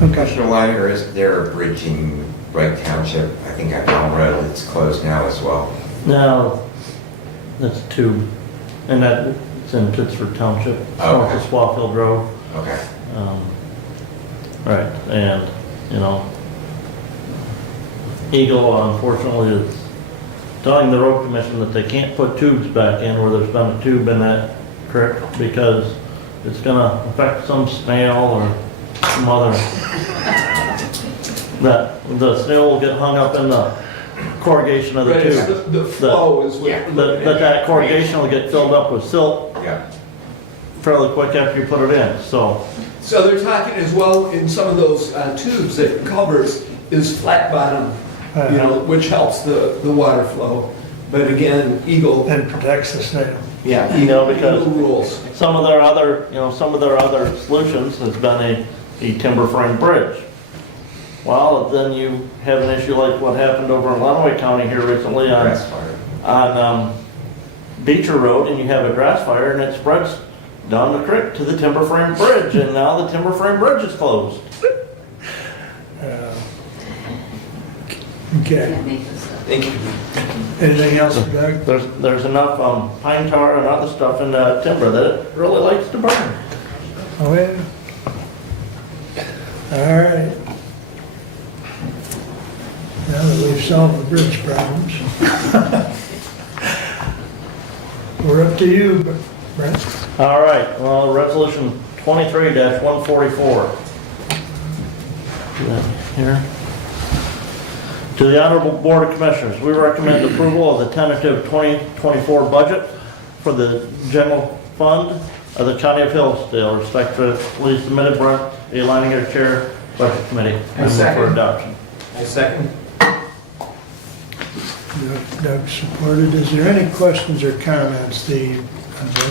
Okay. Commissioner Weiner, is there a bridge in Wright Township? I think on Elm Road that's closed now as well. No, that's two, and that, it's in Pittsford Township, north of Swafield Road. Okay. Right, and, you know, Eagle unfortunately is telling the road commission that they can't put tubes back in where there's been a tube in that creek because it's gonna affect some snail or some other, that the snail will get hung up in the corrugation of the Right, it's tube. the flow is what Yeah. we're looking at. That corrugation will get filled up with silt Yeah. fairly quick after you put it in, so. So they're talking as well in some of those tubes that it covers is flat bottom, which helps the water flow. But again, Eagle, And protects the snail. yeah, You know, because- Eagle rules. Some of their other solutions has been a timber frame bridge. Well, then you have an issue like what happened over in Lenawee County here recently on Beecher Road, and you have a grass fire and it spreads down the creek to the timber frame bridge, and now the timber frame bridge is closed. Okay. Thank you. Anything else, Doug? There's enough pine tar and other stuff in the timber that it really likes to burn. Oh, yeah. All right. Now that we've solved the bridge problems. We're up to you, Brent. All right, well, resolution 23-144. Here. To the Honorable Board of Commissioners, we recommend approval of the tentative 2024 budget for the general fund of the County of Hillsdale, respectively submitted. Brent A. Leininger, Chair, Budget Committee. I move for adoption. I second. Doug supported. Is there any questions or comments? I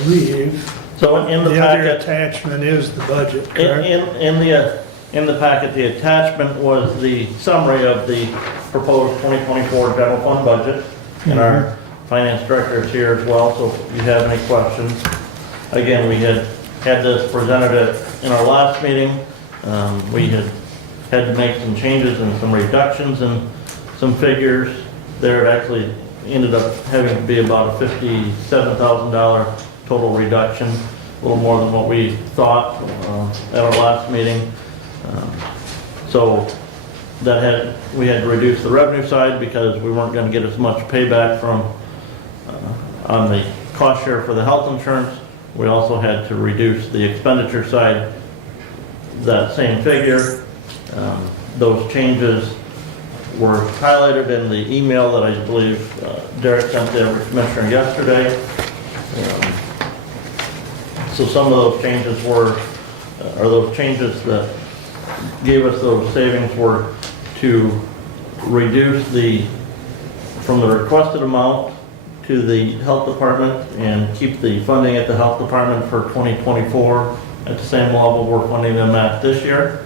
believe, So in the the other packet, attachment is the budget, correct? in the packet, the attachment was the summary of the proposed 2024 general fund budget. And our finance director is here as well, so if you have any questions. Again, we had this presented in our last meeting. We had to make some changes and some reductions in some figures. There it actually ended up having to be about a $57,000 total reduction, a little more than what we thought at our last meeting. So we had to reduce the revenue side because we weren't going to get as much payback from on the cost share for the health insurance. We also had to reduce the expenditure side, that same figure. Those changes were highlighted in the email that I believe Derek sent to every commissioner yesterday. So some of those changes those changes that gave us those savings were to reduce from the requested amount to the health department and keep the funding at the health department for 2024 at the same level we're funding them at this year,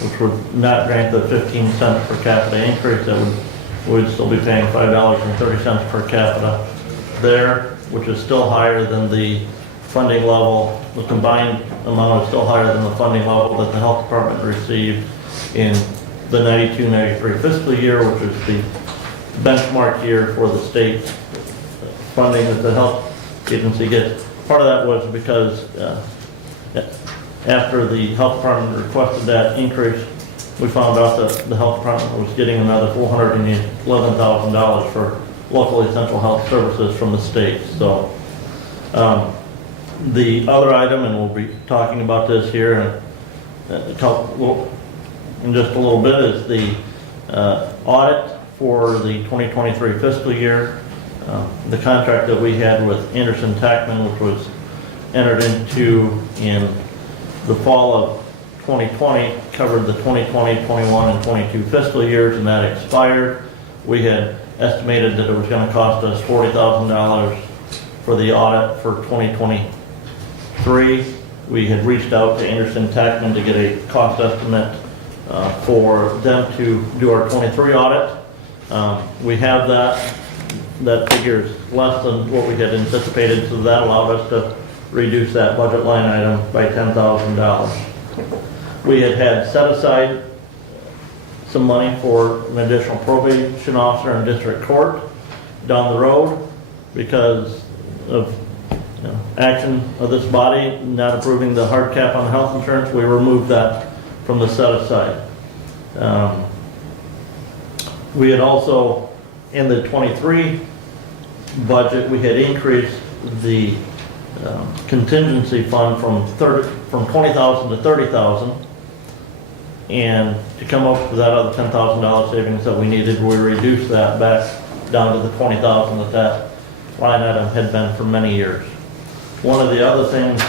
which would not grant the 15 cents per capita increase. That would still be paying $5.30 per capita there, which is still higher than the funding level. The combined amount is still higher than the funding level that the health department received in the 92-93 fiscal year, which is the benchmark year for the state funding that the health agency gets. Part of that was because after the health department requested that increase, we found out that the health department was getting another $411,000 for local essential health services from the state. So the other item, and we'll be talking about this here in just a little bit, is the audit for the 2023 fiscal year. The contract that we had with Anderson Tackman, which was entered into in the fall of 2020, covered the 2020, 21, and 22 fiscal years, and that expired. We had estimated that it was going to cost us $40,000 for the audit for 2023. We had reached out to Anderson Tackman to get a cost estimate for them to do our 23 audit. We have that. That figure is less than what we had anticipated, so that allowed us to reduce that budget line item by $10,000. We had set aside some money for an additional probation officer in district court down the road because of action of this body not approving the hard cap on health insurance. We removed that from the set aside. We had also, in the 23 budget, we had increased the contingency fund from 20,000 to 30,000. And to come up with that other $10,000 savings that we needed, we reduced that back down to the $20,000 that line item had been for many years. One of the other things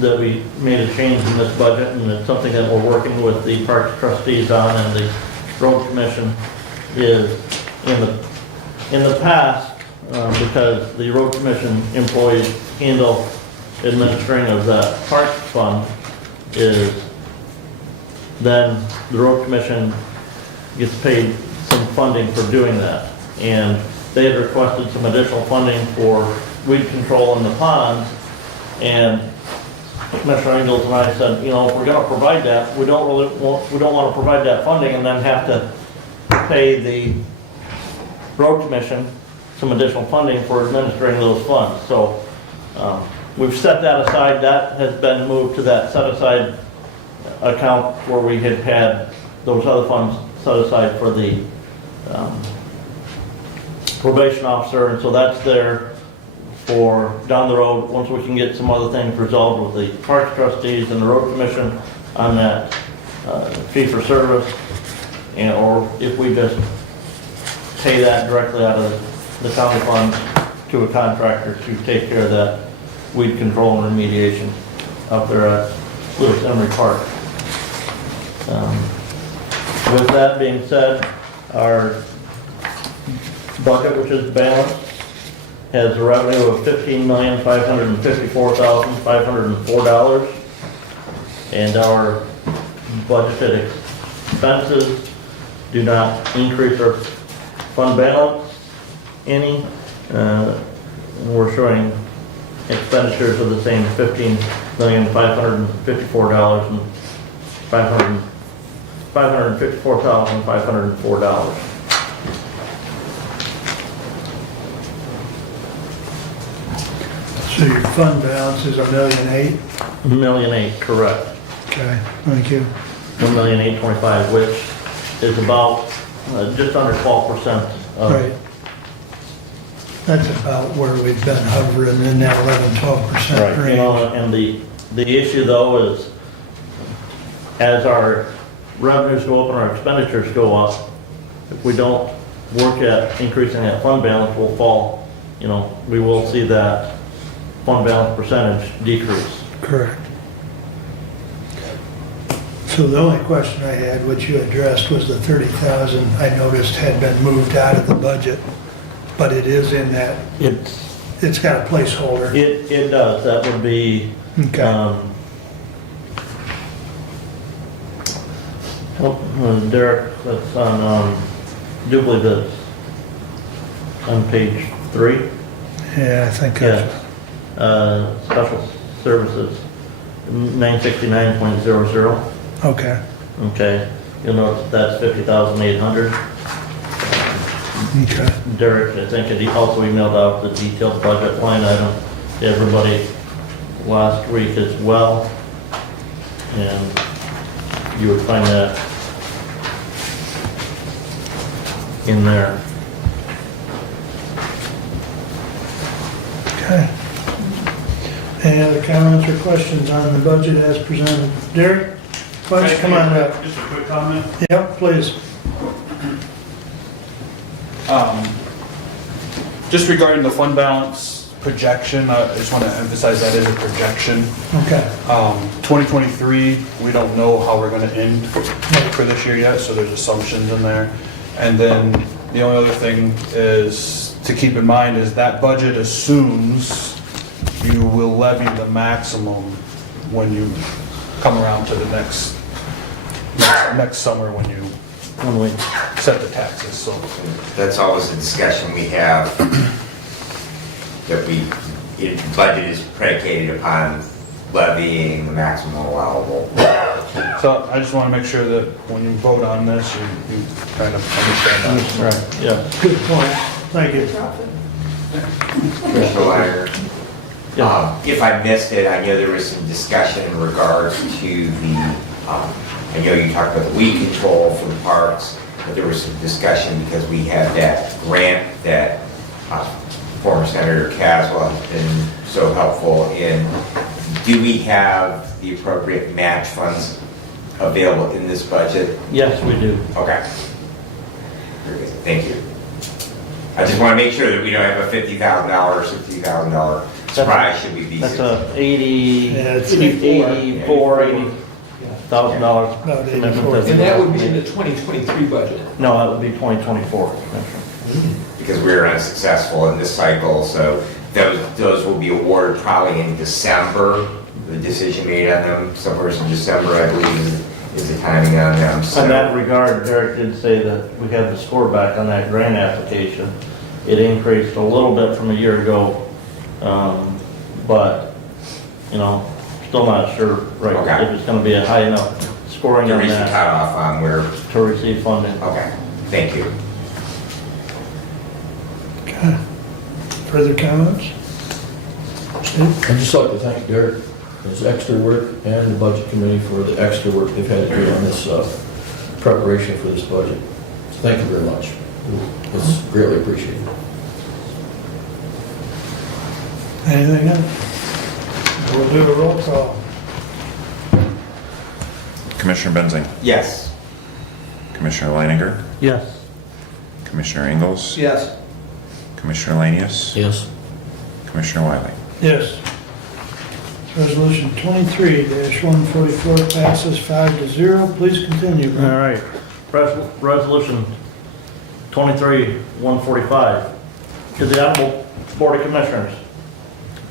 that we made a change in this budget, and it's something that we're working with the Parks trustees on and the road commission, is in the past, because the road commission employees handle administering of that parks fund, is then the road commission gets paid some funding for doing that. And they had requested some additional funding for weed control in the ponds, and Commissioner Ingles and I said, you know, if we're gonna provide that, we don't wanna provide that funding and then have to pay the road commission some additional funding for administering those funds. So, we've set that aside. That has been moved to that set aside account where we had those other funds set aside for the probation officer, and so that's there for down the road, once we can get some other things resolved with the parks trustees and the road commission on that fee for service, and or if we just pay that directly out of the county funds to a contractor to take care of that weed control and remediation up there at Lewis Emery Park. With that being said, our bucket, which is balanced, has a revenue of $15,554,504, and our budgeted expenses do not increase our fund balance any. We're showing expenditures of the same $15,554,504. So your fund balance is $1.8 million? $1.8 million, correct. Okay, thank you. $1,825,000, which is about just under 12% of. Right. That's about where we've been hovering in that 11-12% Right, range. you know, and the issue though is, as our revenues go up and our expenditures go up, if we don't work at increasing that fund balance, we'll fall, you know, we will see that fund balance percentage decrease. Correct. So the only question I had, which you addressed, was the 30,000 I noticed had been moved out of the budget, but it is in that, it's got a placeholder. It does, that would be, Okay. Derek, that's on, do you believe that's on page 3? Yeah, I think Yes. Special services, 969.00. okay. Okay, you'll notice that's 50,800. Okay. Derek, I think he also emailed out the detailed budget line item to everybody last week as well. And you would find that in there. Okay. Any other comments or questions on the budget as presented? Derek, why don't you come on up? Just a quick comment. Yep, please. Just regarding the fund balance projection, I just want to emphasize that is a projection. Okay. 2023, we don't know how we're going to end for this year yet, so there's assumptions in there. And then the only other thing is to keep in mind is that budget assumes you will levy the maximum when you come around to the next summer when we set the taxes, so. That's always a discussion we have, that the budget is predicated upon levying the maximum allowable. So I just want to make sure that when you vote on this, you kind of understand that. Right, yeah. Good point. Thank you. Commissioner Leiter, Yeah. if I missed it, I know there was some discussion in regards to the, I know you talked about the weed control for the parks, but there was some discussion because we had that grant that former Senator Caswell has been so helpful in. Do we have the appropriate match funds available in this budget? Yes, we do. Okay. Very good. Thank you. I just want to make sure that we don't have a $50,000, $60,000 surprise should we be. That's a 80, Yeah, it's $80,000 About commitment. 84. And that would be in the 2023 budget. No, that would be 2024, Commissioner. Because we were unsuccessful in this cycle, so those will be awarded probably in December. The decision made on them, somewhere in December, I believe, is the timing on them. So In that regard, Derek did say that we had the score back on that grant application. It increased a little bit from a year ago, but, you know, still not sure right Okay. if it's gonna be a high enough scoring to on reach the that cutoff on where, to receive funding. okay, thank you. Okay. Further comments? Steve? I'd just like to thank Derek for his extra work and the budget committee for the extra work they've had to do on this preparation for this budget. So thank you very much. It's greatly appreciated. Anything else? We'll do a roll call. Commissioner Benzing, Yes. Commissioner Leininger, Yes. Commissioner Ingles, Yes. Commissioner Lanius, Yes. Commissioner Wiley. Yes. Resolution 23-144 passes 5-0. Please continue, All Brian. right. Resolution 23-145. To the Honorable Board of Commissioners,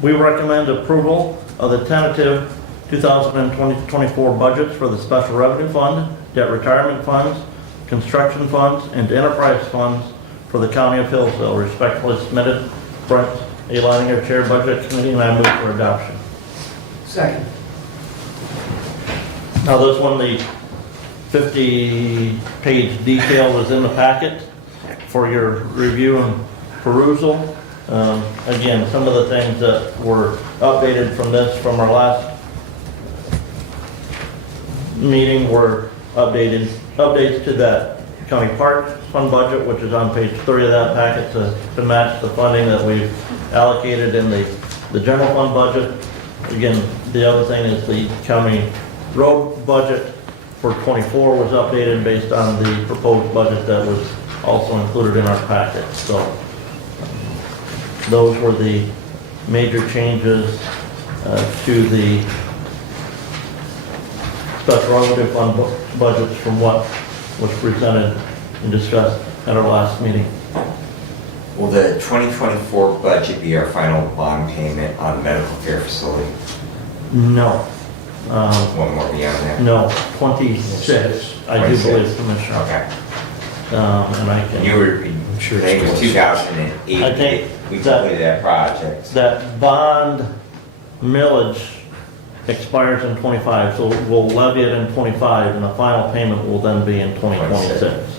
we recommend approval of the tentative 2024 budgets for the Special Revenue Fund, Debt Retirement Funds, Construction Funds, and Enterprise Funds for the County of Hillsdale. Respectfully submitted, Brent A. Leininger, Chair Budget Committee, and I move for adoption. Second. Now, this one, the 50-page detail is in the packet for your review and perusal. Again, some of the things that were updated from this, from our last meeting were updates to that county park fund budget, which is on page 3 of that packet to match the funding that we've allocated in the general fund budget. Again, the other thing is the county road budget for 24 was updated based on the proposed budget that was also included in our packet. So those were the major changes to the special revenue fund budgets from what was presented and discussed at our last meeting. Will the 2024 budget be our final bond payment on the medical care facility? No. One more beyond that? No, 26, I do 26. believe, Commissioner. Okay. And I can. You were, I think it was 2008. I think we that- completed that project. That bond millage expires in 25, so we'll levy it in 25, and the final payment will then be in 2026.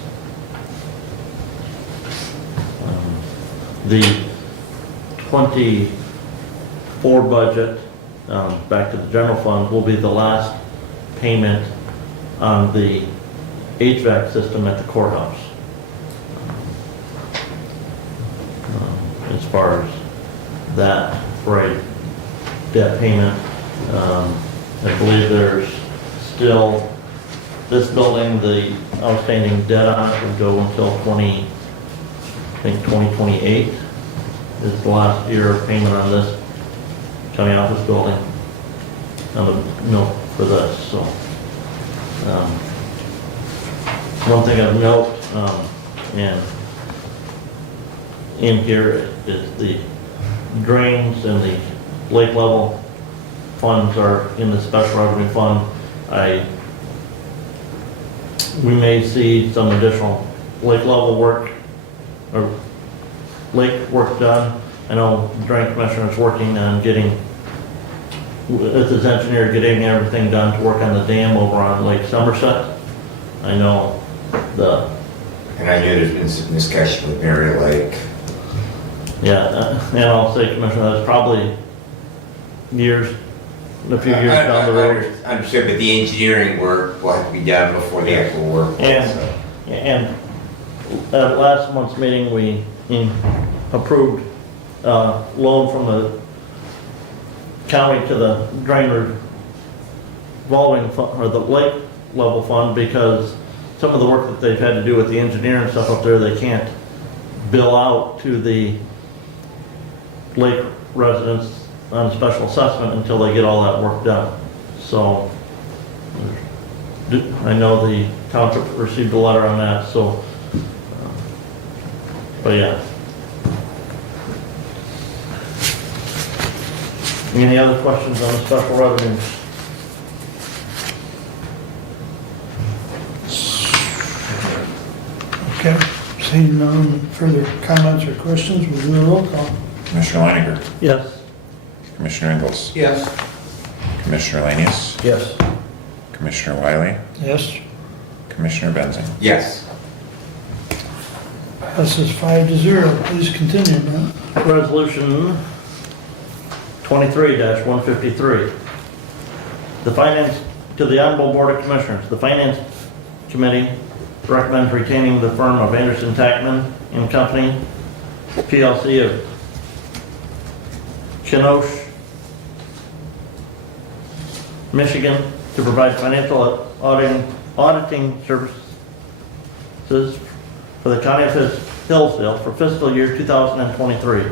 The 24 budget, back to the general fund, will be the last payment on the HVAC system at the courthouse. As far as that, for a debt payment, I believe there's still, this building, the outstanding debt on it will go until 2028 is the last year of payment on this county office building, on the note for this, so. One thing of note, and in here is the drains and the lake level funds are in the special revenue fund. We may see some additional lake level work or lake work done. I know the drain commissioner is working on getting, with his engineer, getting everything done to work on the dam over on Lake Somerset. I know And I knew there's been some discussion with Mary Lake. and I'll say, Commissioner, that's probably a few years down the road. Understood, but the engineering work will have to be done before the actual work. And at last month's meeting, we approved loan from the county to the drain revolving fund, or the lake level fund because some of the work that they've had to do with the engineer and stuff up there, they can't bill out to the lake residents on special assessment until they get all that work done. So I know the township received a letter on that, so, but yeah. Any other questions on the special revenues? Okay, seeing none further comments or questions, we'll do a roll call. Commissioner Leininger, Yes. Commissioner Ingles, Yes. Commissioner Lanius, Yes. Commissioner Wiley, Yes, Commissioner Benzing. Yes. passes 5-0. Please continue, Brent. Resolution 23-153. The Finance, to the Honorable Board of Commissioners, the Finance Committee recommends retaining the firm of Anderson Tackman and Company, PLC of Kenosha, Michigan, to provide financial auditing services for the County of Hillsdale for fiscal year 2023.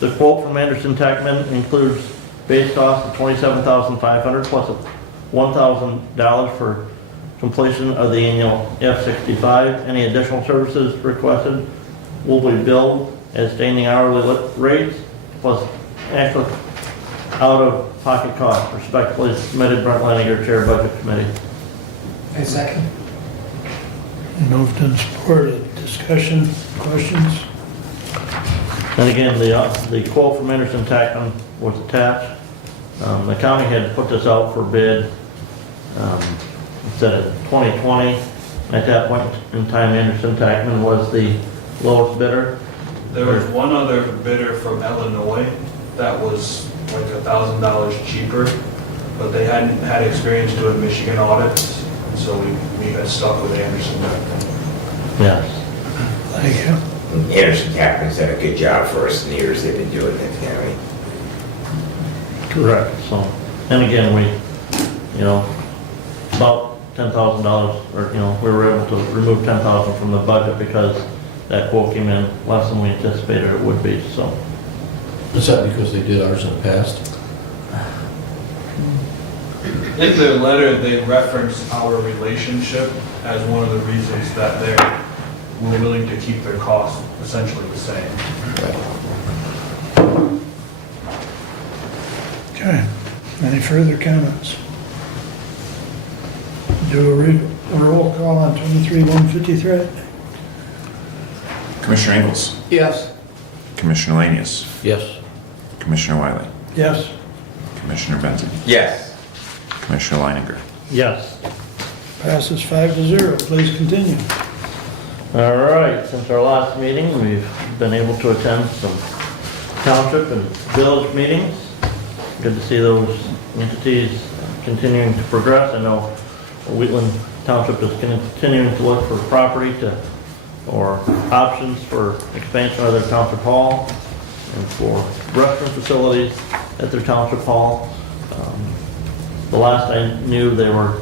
The quote from Anderson Tackman includes base cost of $27,500 plus $1,000 for completion of the annual F-65. Any additional services requested will be billed as standing hourly rates plus actual out-of-pocket costs. Respectfully submitted, Brent Leininger, Chair, Budget Committee. A second. Moved and supported. Discussion, questions? And again, the quote from Anderson Tackman was attached. The county had put this out for bid, instead of 2020. At that point in time, Anderson Tackman was the lowest bidder. There was one other bidder from Illinois that was like $1,000 cheaper, but they hadn't had experience doing Michigan audits, and so we got stuck with Anderson. Yes. Thank you. Anderson Tackman's done a good job for us in the years they've been doing it, county. Correct. So, and again, we, about $10,000, or, we were able to remove 10,000 from the budget because that quote came in less than we anticipated it would be, so. Is that because they did ours in the past? In their letter, they referenced our relationship as one of the reasons that they were willing to keep their costs essentially the same. Okay, any further comments? Do a roll call on 23-153. Commissioner Ingles, Yes. Commissioner Lanius, Yes. Commissioner Wiley, Yes, Commissioner Benzing, Yes. Commissioner Leininger. Yes. passes 5-0. Please continue. All right, since our last meeting, we've been able to attend some township and village meetings. Good to see those entities continuing to progress. I know Wheatland Township is continuing to look for property or options for expansion of their township hall and for restroom facilities at their township hall. The last I knew, they were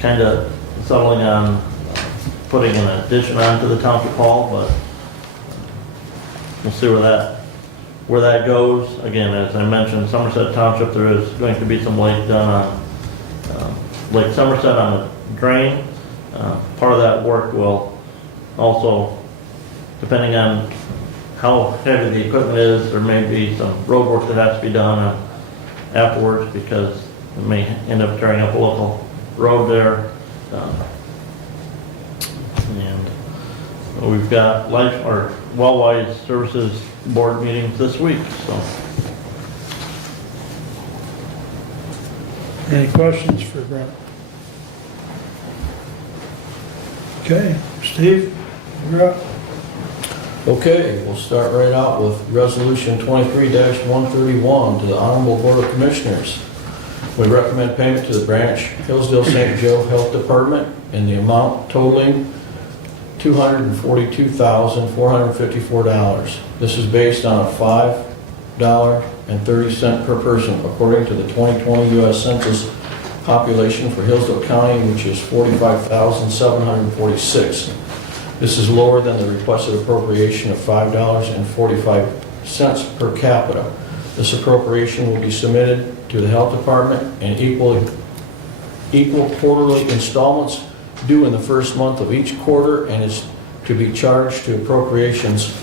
kind of settling on putting an addition onto the township hall, but we'll see where that goes. Again, as I mentioned, Somerset Township, there is going to be some work done on Lake Somerset on the drain. Part of that work will also, depending on how heavy the equipment is, there may be some road work that has to be done afterwards because it may end up tearing up a local road there. And we've got Wellwise Services Board meetings this week, so. Any questions for Brent? Okay, Steve, you're up. Okay, we'll start right out with Resolution 23-131 to the Honorable Board of Commissioners. We recommend payment to the Branch Hillsdale St. Joe Health Department in the amount totaling $242,454. This is based on a $5.30 per person according to the 2020 U.S. Census population for Hillsdale County, which is 45,746. This is lower than the requested appropriation of $5.45 per capita. This appropriation will be submitted to the Health Department in equal quarterly installments due in the first month of each quarter and is to be charged to appropriations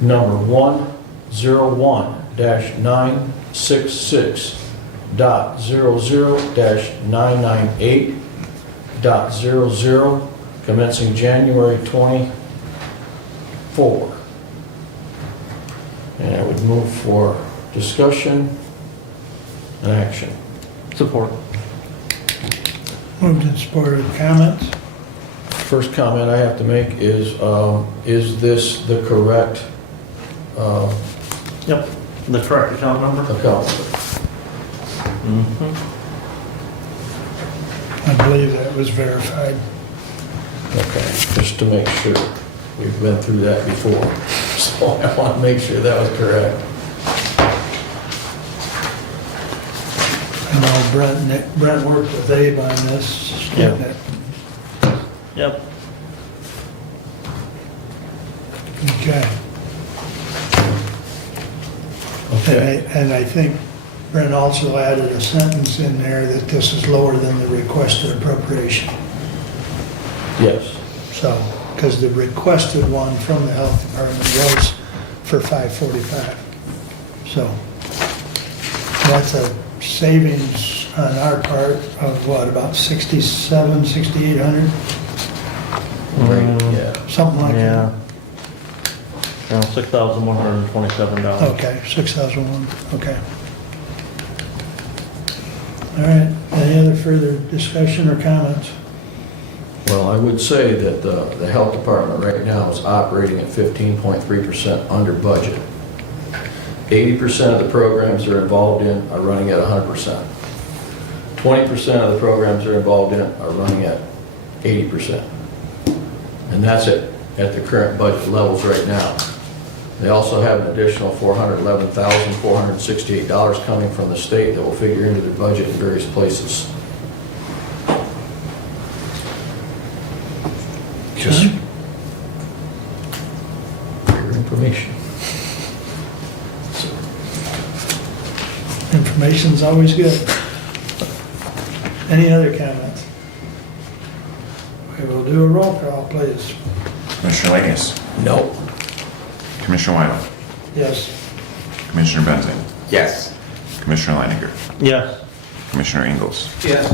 number 101-966.00-998.00 commencing January 24. And I would move for discussion and action. Support. Moved and supported. Comments? First comment I have to make is this the correct Yep, the correct account number? account? Mhm. I believe that was verified. Okay, just to make sure. We've been through that before, so I want to make sure that was correct. I know Brent worked with Abe on this, getting it. Yep. Okay. And I think Brent also added a sentence in there that this is lower than the requested appropriation. Yes. So, because the requested one from the health department was for 545. So, that's a savings on our part of what, about 6,800? Yeah. Something like that. Yeah. Around $6,127. Okay, 6,001, okay. All right, any other further discussion or comments? Well, I would say that the health department right now is operating at 15.3% under budget. 80% of the programs they're involved in are running at 100%. 20% of the programs they're involved in are running at 80%. And that's at the current budget levels right now. They also have an additional $411,468 coming from the state that will figure into their budget in various places. Just for your information. Information's always good. Any other comments? We will do a roll call, please. Commissioner Lanius. No. Commissioner Weidel. Yes. Commissioner Benzing. Yes. Commissioner Leininger. Yes. Commissioner Ingalls. Yes.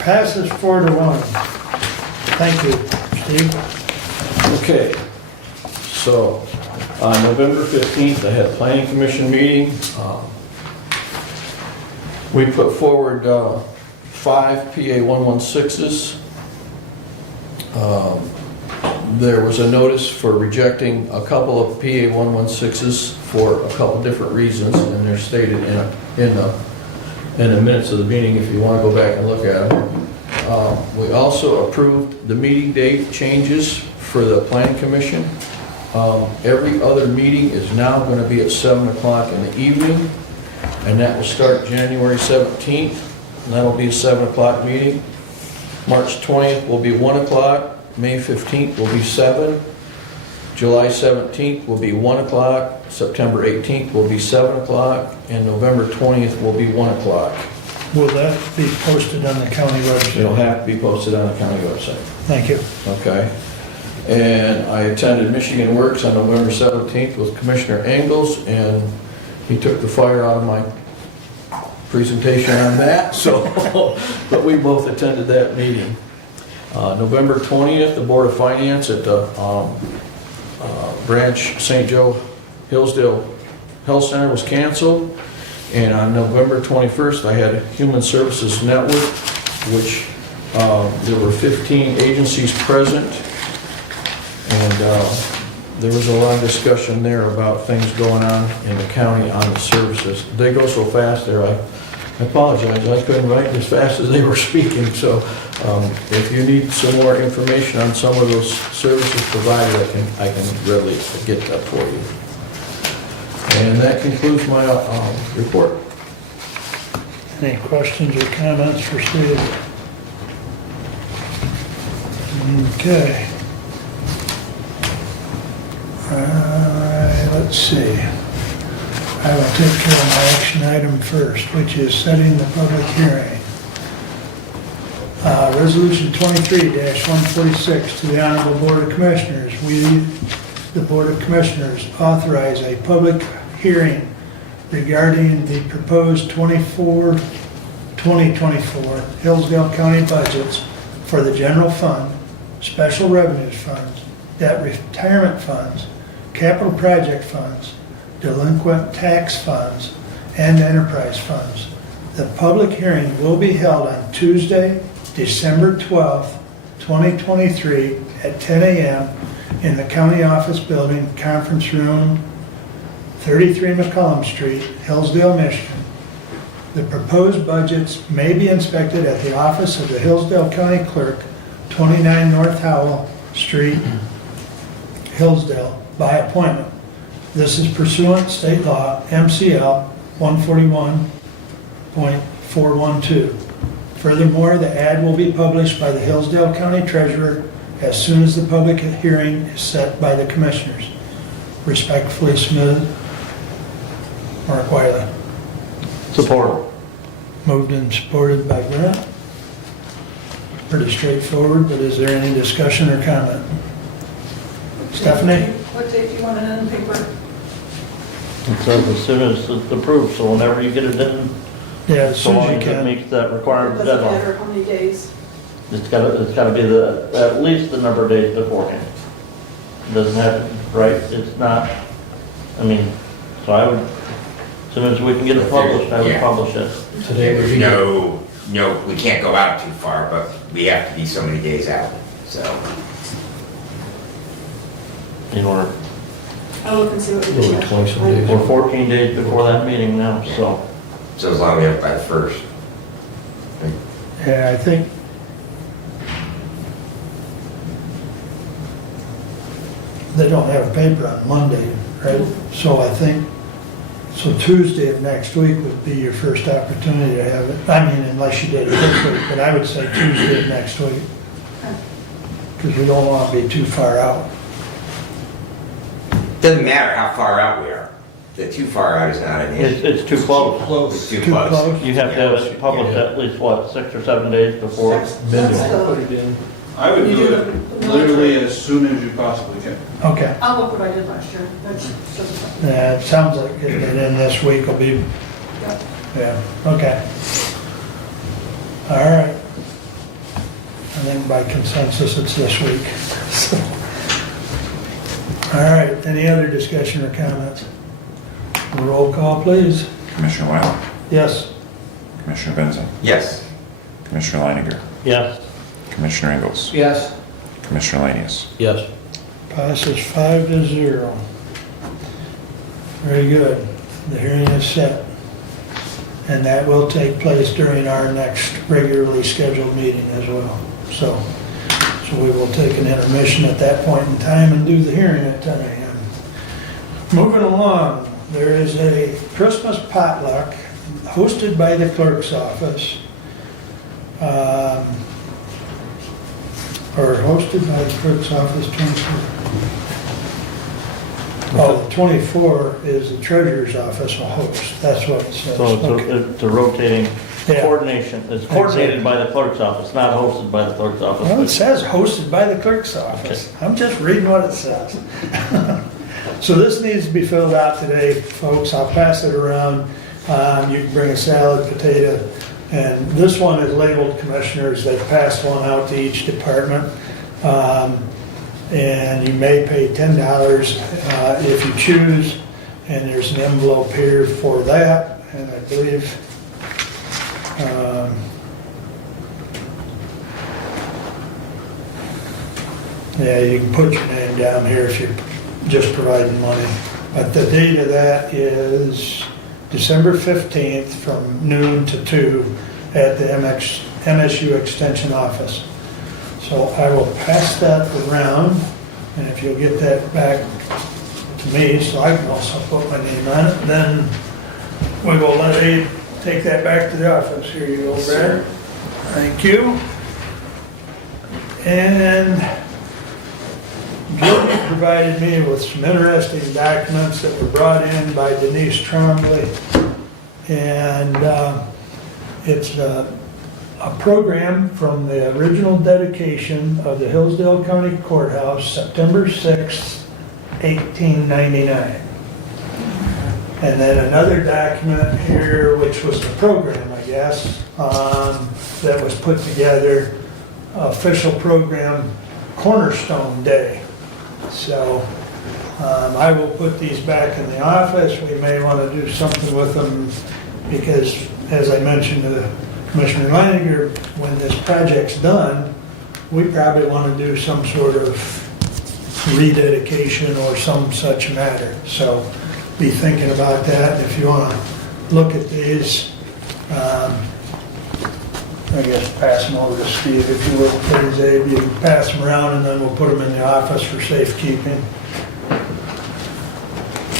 Passes 4-1. Thank you, Steve. Okay. So, on November 15th, I had a planning commission meeting. We put forward 5 PA 116s. There was a notice for rejecting a couple of PA 116s for a couple different reasons, and they're stated in the minutes of the meeting if you want to go back and look at them. We also approved the meeting date changes for the planning commission. Every other meeting is now going to be at 7 o'clock in the evening, and that will start January 17th, and that'll be a 7 o'clock meeting. March 20th will be 1 o'clock, May 15th will be 7, July 17th will be 1 o'clock, September 18th will be 7 o'clock, and November 20th will be 1 o'clock. Will that be posted on the county website? It'll have to be posted on the county website. Thank you. Okay. And I attended Michigan Works on November 17th with Commissioner Ingalls, and he took the fire out of my presentation on that, so, but we both attended that meeting. November 20th, the Board of Finance at the Branch St. Joe Hillsdale Health Center was canceled. And on November 21st, I had a Human Services Network, which there were 15 agencies present. And there was a lot of discussion there about things going on in the county on the services. They go so fast there, I apologize, I couldn't write as fast as they were speaking. So if you need some more information on some of those services provided, I can readily get that for you. And that concludes my report. Any questions or comments for Steve? Okay. Let's see. I will take care of my action item first, which is setting the public hearing. Resolution 23-146 to the Honorable Board of Commissioners. We, the Board of Commissioners, authorize a public hearing regarding the proposed 2024 Hillsdale County budgets for the general fund, special revenues funds, debt retirement funds, capital project funds, delinquent tax funds, and enterprise funds. The public hearing will be held on Tuesday, December 12th, 2023 at 10 a.m. in the County Office Building, Conference Room 33 McCollum Street, Hillsdale, Michigan. The proposed budgets may be inspected at the office of the Hillsdale County Clerk, 29 North Howell Street, Hillsdale, by appointment. This is pursuant to state law, MCL 141.412. Furthermore, the ad will be published by the Hillsdale County Treasurer as soon as the public hearing is set by the Commissioners. Respectfully submitted, Mark Wiley. Support. Moved and supported by Brent. Pretty straightforward, but is there any discussion or comment? Stephanie? What date do you want it in the paper? It says as soon as it's approved, so whenever you get it in, Yeah, as so soon long as you as it can. meets that required Doesn't deadline. matter how many days. It's gotta be at least the number of days beforehand. It doesn't have, right, it's not, I mean, so I would, as soon as we can get it published, I would Yeah. publish it. Today would be. No, we can't go out too far, but we have to be so many days out, so. In order, I'll look and see what we Really can. twice a day. we're 14 days before that meeting now, so. So as long as we have it by the first. Yeah, I think they don't have paper on Monday, right? So I think, so Tuesday of next week would be your first opportunity to have it. I mean, unless you did it this week, but I would say Tuesday of next week. Because we don't want to be too far out. Doesn't matter how far out we are. The too far out is not an issue. It's too close. It's too Too close. close? You have to have it published at least, what, 6 or 7 days before? That's the- I would You do do it the- literally as soon as you possibly can. Okay. I'll look what I did last year. That's just. Yeah, it sounds like getting it in this week will be, Yep. yeah, okay. All right. I think by consensus, it's this week. So, all right, any other discussion or comments? Roll call, please. Commissioner Wiley, Yes. Commissioner Benson, Yes. Commissioner Leininger, Yes. Commissioner Ingles, Yes. Commissioner Lanius. Yes. Passes 5-0. Very good. The hearing is set. And that will take place during our next regularly scheduled meeting as well. So we will take an intermission at that point in time and do the hearing at 10 a.m. Moving along, there is a Christmas potluck hosted by the clerk's office. Or hosted by the clerk's office, 24. Oh, the 24 is the treasurer's office will host, that's what it says. So Okay. it's a rotating Yeah. coordination, it's coordinated by the clerk's office, not hosted by the clerk's office. Well, it but- says hosted by the clerk's office. I'm just reading what it says. So this needs to be filled out today, folks. I'll pass it around. You can bring a salad, potato, and this one is labeled commissioners. They've passed one out to each department. And you may pay $10 if you choose, and there's an envelope here for that, and I believe yeah, you can put your name down here if you're just providing money. But the date of that is December 15th from noon to 2 at the MSU Extension Office. So I will pass that around, and if you'll get that back to me, so I can also put my name on it, then we will let Abe take that back to the office. Here you go, Brad. Thank you. And Jody provided me with some interesting documents that were brought in by Denise Trombley. And it's a program from the original dedication of the Hillsdale County Courthouse, September 6th, 1899. And then another document here, which was the program, I guess, that was put together, official program Cornerstone Day. So I will put these back in the office. We may want to do something with them because, as I mentioned to Commissioner Leininger, when this project's done, we probably want to do some sort of rededication or some such matter. So be thinking about that. If you want to look at these, I guess pass them over to Steve, if you will, please, Abe. You can pass them around and then we'll put them in the office for safekeeping.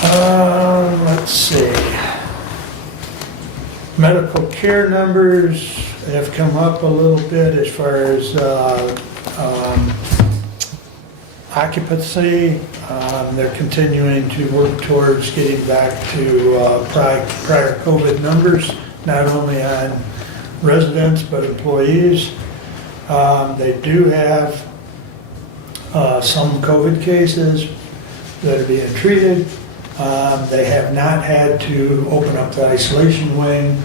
Let's see. Medical care numbers have come up a little bit as far as occupancy. They're continuing to work towards getting back to prior COVID numbers, not only on residents but employees. They do have some COVID cases that are being treated. They have not had to open up the isolation wing.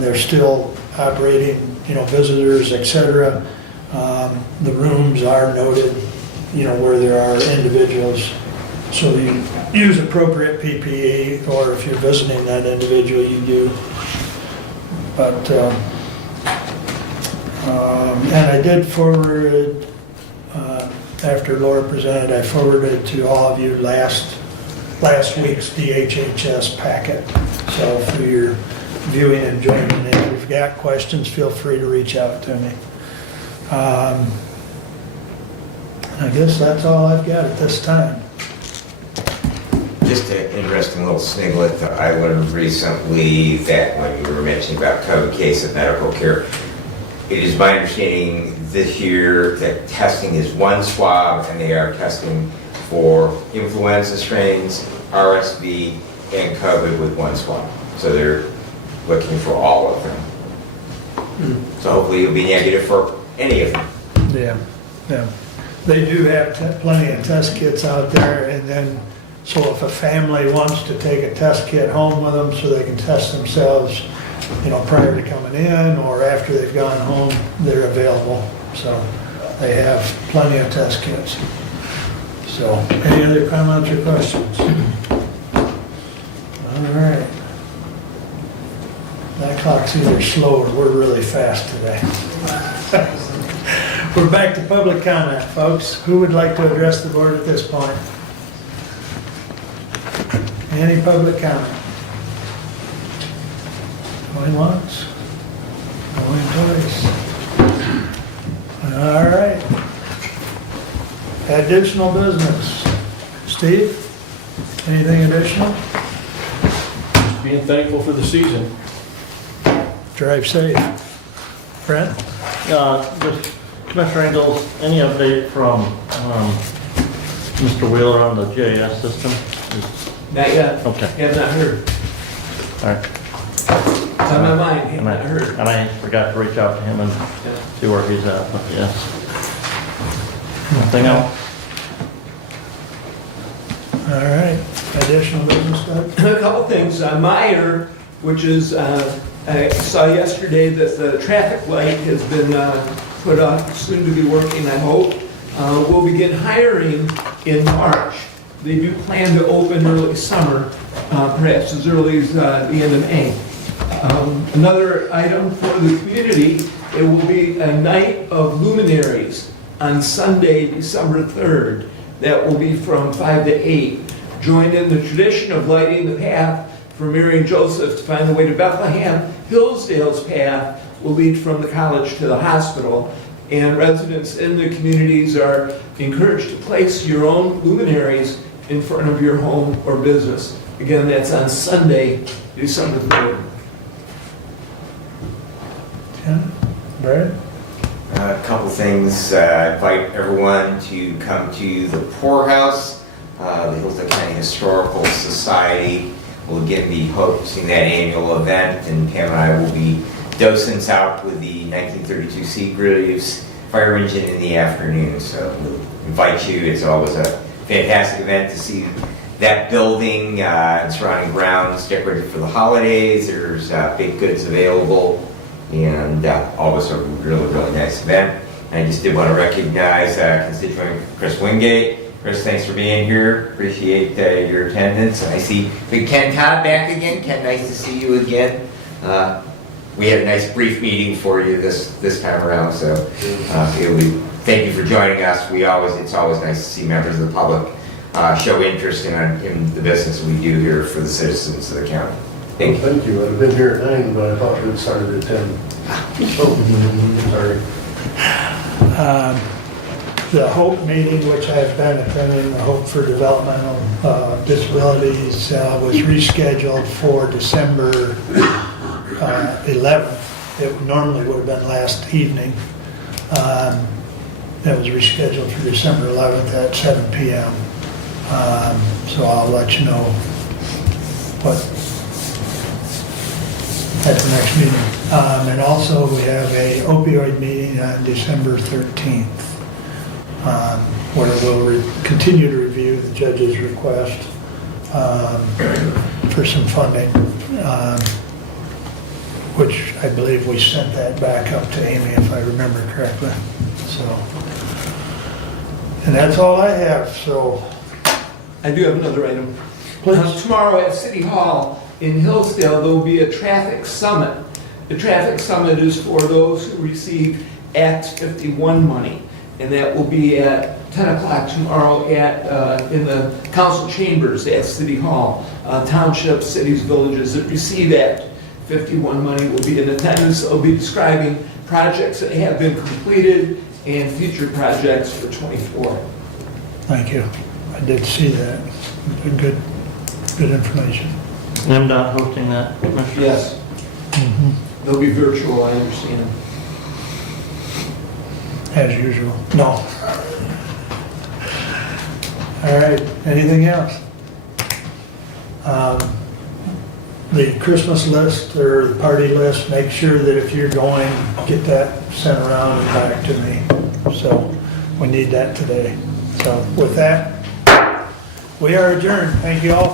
They're still operating, visitors, etc. The rooms are noted, where there are individuals. So you use appropriate PPE, or if you're visiting that individual, you do. But, and I did forward, after Laura presented, I forwarded to all of you last week's DHHS packet. So for your viewing and joining in, if you've got questions, feel free to reach out to me. I guess that's all I've got at this time. Just an interesting little sniglet that I learned recently, that when you were mentioning about COVID case of medical care, it is my understanding this year that testing is one swab and they are testing for influenza strains, RSV, and COVID with one swab. So they're looking for all of them. So hopefully you'll be negative for any of them. Yeah. They do have plenty of test kits out there, and then, so if a family wants to take a test kit home with them so they can test themselves, prior to coming in or after they've gone home, they're available. So they have plenty of test kits. So, any other comments or questions? All right. That clock's either slow or we're really fast today. We're back to public comment, folks. Who would like to address the board at this point? Any public comment? Going once? Going twice? All right. Additional business. Steve, anything additional? Just being thankful for the season. Drive safe. Brent? Just Commissioner Engels, any update from Mr. Wheeler on the GIS system? Not yet. Okay. Have not heard. All right. It's on my mind, have And not heard. I forgot to reach out to him and see where he's at, but yes. Nothing else? All right. Additional business, Doug? A couple things. Meyer, which is, I saw yesterday that the traffic light has been put up, soon to be working, I hope. We'll begin hiring in March. They do plan to open early summer, perhaps as early as the end of May. Another item for the community, it will be a night of luminaries on Sunday, December 3rd. That will be from 5 to 8. Join in the tradition of lighting the path for Mary and Joseph to find the way to Bethlehem. Hillsdale's path will lead from the college to the hospital, and residents in the communities are encouraged to place your own luminaries in front of your home or business. Again, that's on Sunday, December 3rd. Brad? A couple things. Invite everyone to come to the Poorhouse. The Hillsdale County Historical Society will again be hosting that annual event, and Pam and I will be docents out with the 1932 Seagreaves fire engine in the afternoon. So we'll invite you. It's always a fantastic event to see that building and surrounding grounds decorated for the holidays. There's baked goods available, and always a really, really nice event. And I just did want to recognize constituent Chris Wingate. Chris, thanks for being here. Appreciate your attendance. And I see Big Ken Todd back again. Ken, nice to see you again. We had a nice brief meeting for you this time around, so thank you for joining us. It's always nice to see members of the public show interest in the business we do here for the citizens of the county. Thank you. Thank you. I've been here at 9, but I thought we had started at 10. Sorry. The HOPE meeting, which I've been attending, the Hope for Developmental Disabilities, was rescheduled for December 11th. It normally would have been last evening. That was rescheduled for December 11th at 7 p.m. So I'll let you know what at the next meeting. And also we have a opioid meeting on December 13th. Where we'll continue to review the judge's request for some funding, which I believe we sent that back up to Amy, if I remember correctly. So, and that's all I have. So, I do have another item. Please. Tomorrow at City Hall in Hillsdale, there will be a traffic summit. The traffic summit is for those who receive Act 51 money, and that will be at 10 o'clock tomorrow in the council chambers at City Hall. Townships, cities, villages that receive Act 51 money will be in attendance. They'll be describing projects that have been completed and future projects for 24. Thank you. I did see that. Good information. MDOT hosting that, Commissioner? Yes. They'll be virtual, I understand. As usual. No. All right, anything else? The Christmas list or the party list, make sure that if you're going, get that sent around and back to me. So we need that today. So with that, we are adjourned. Thank you all.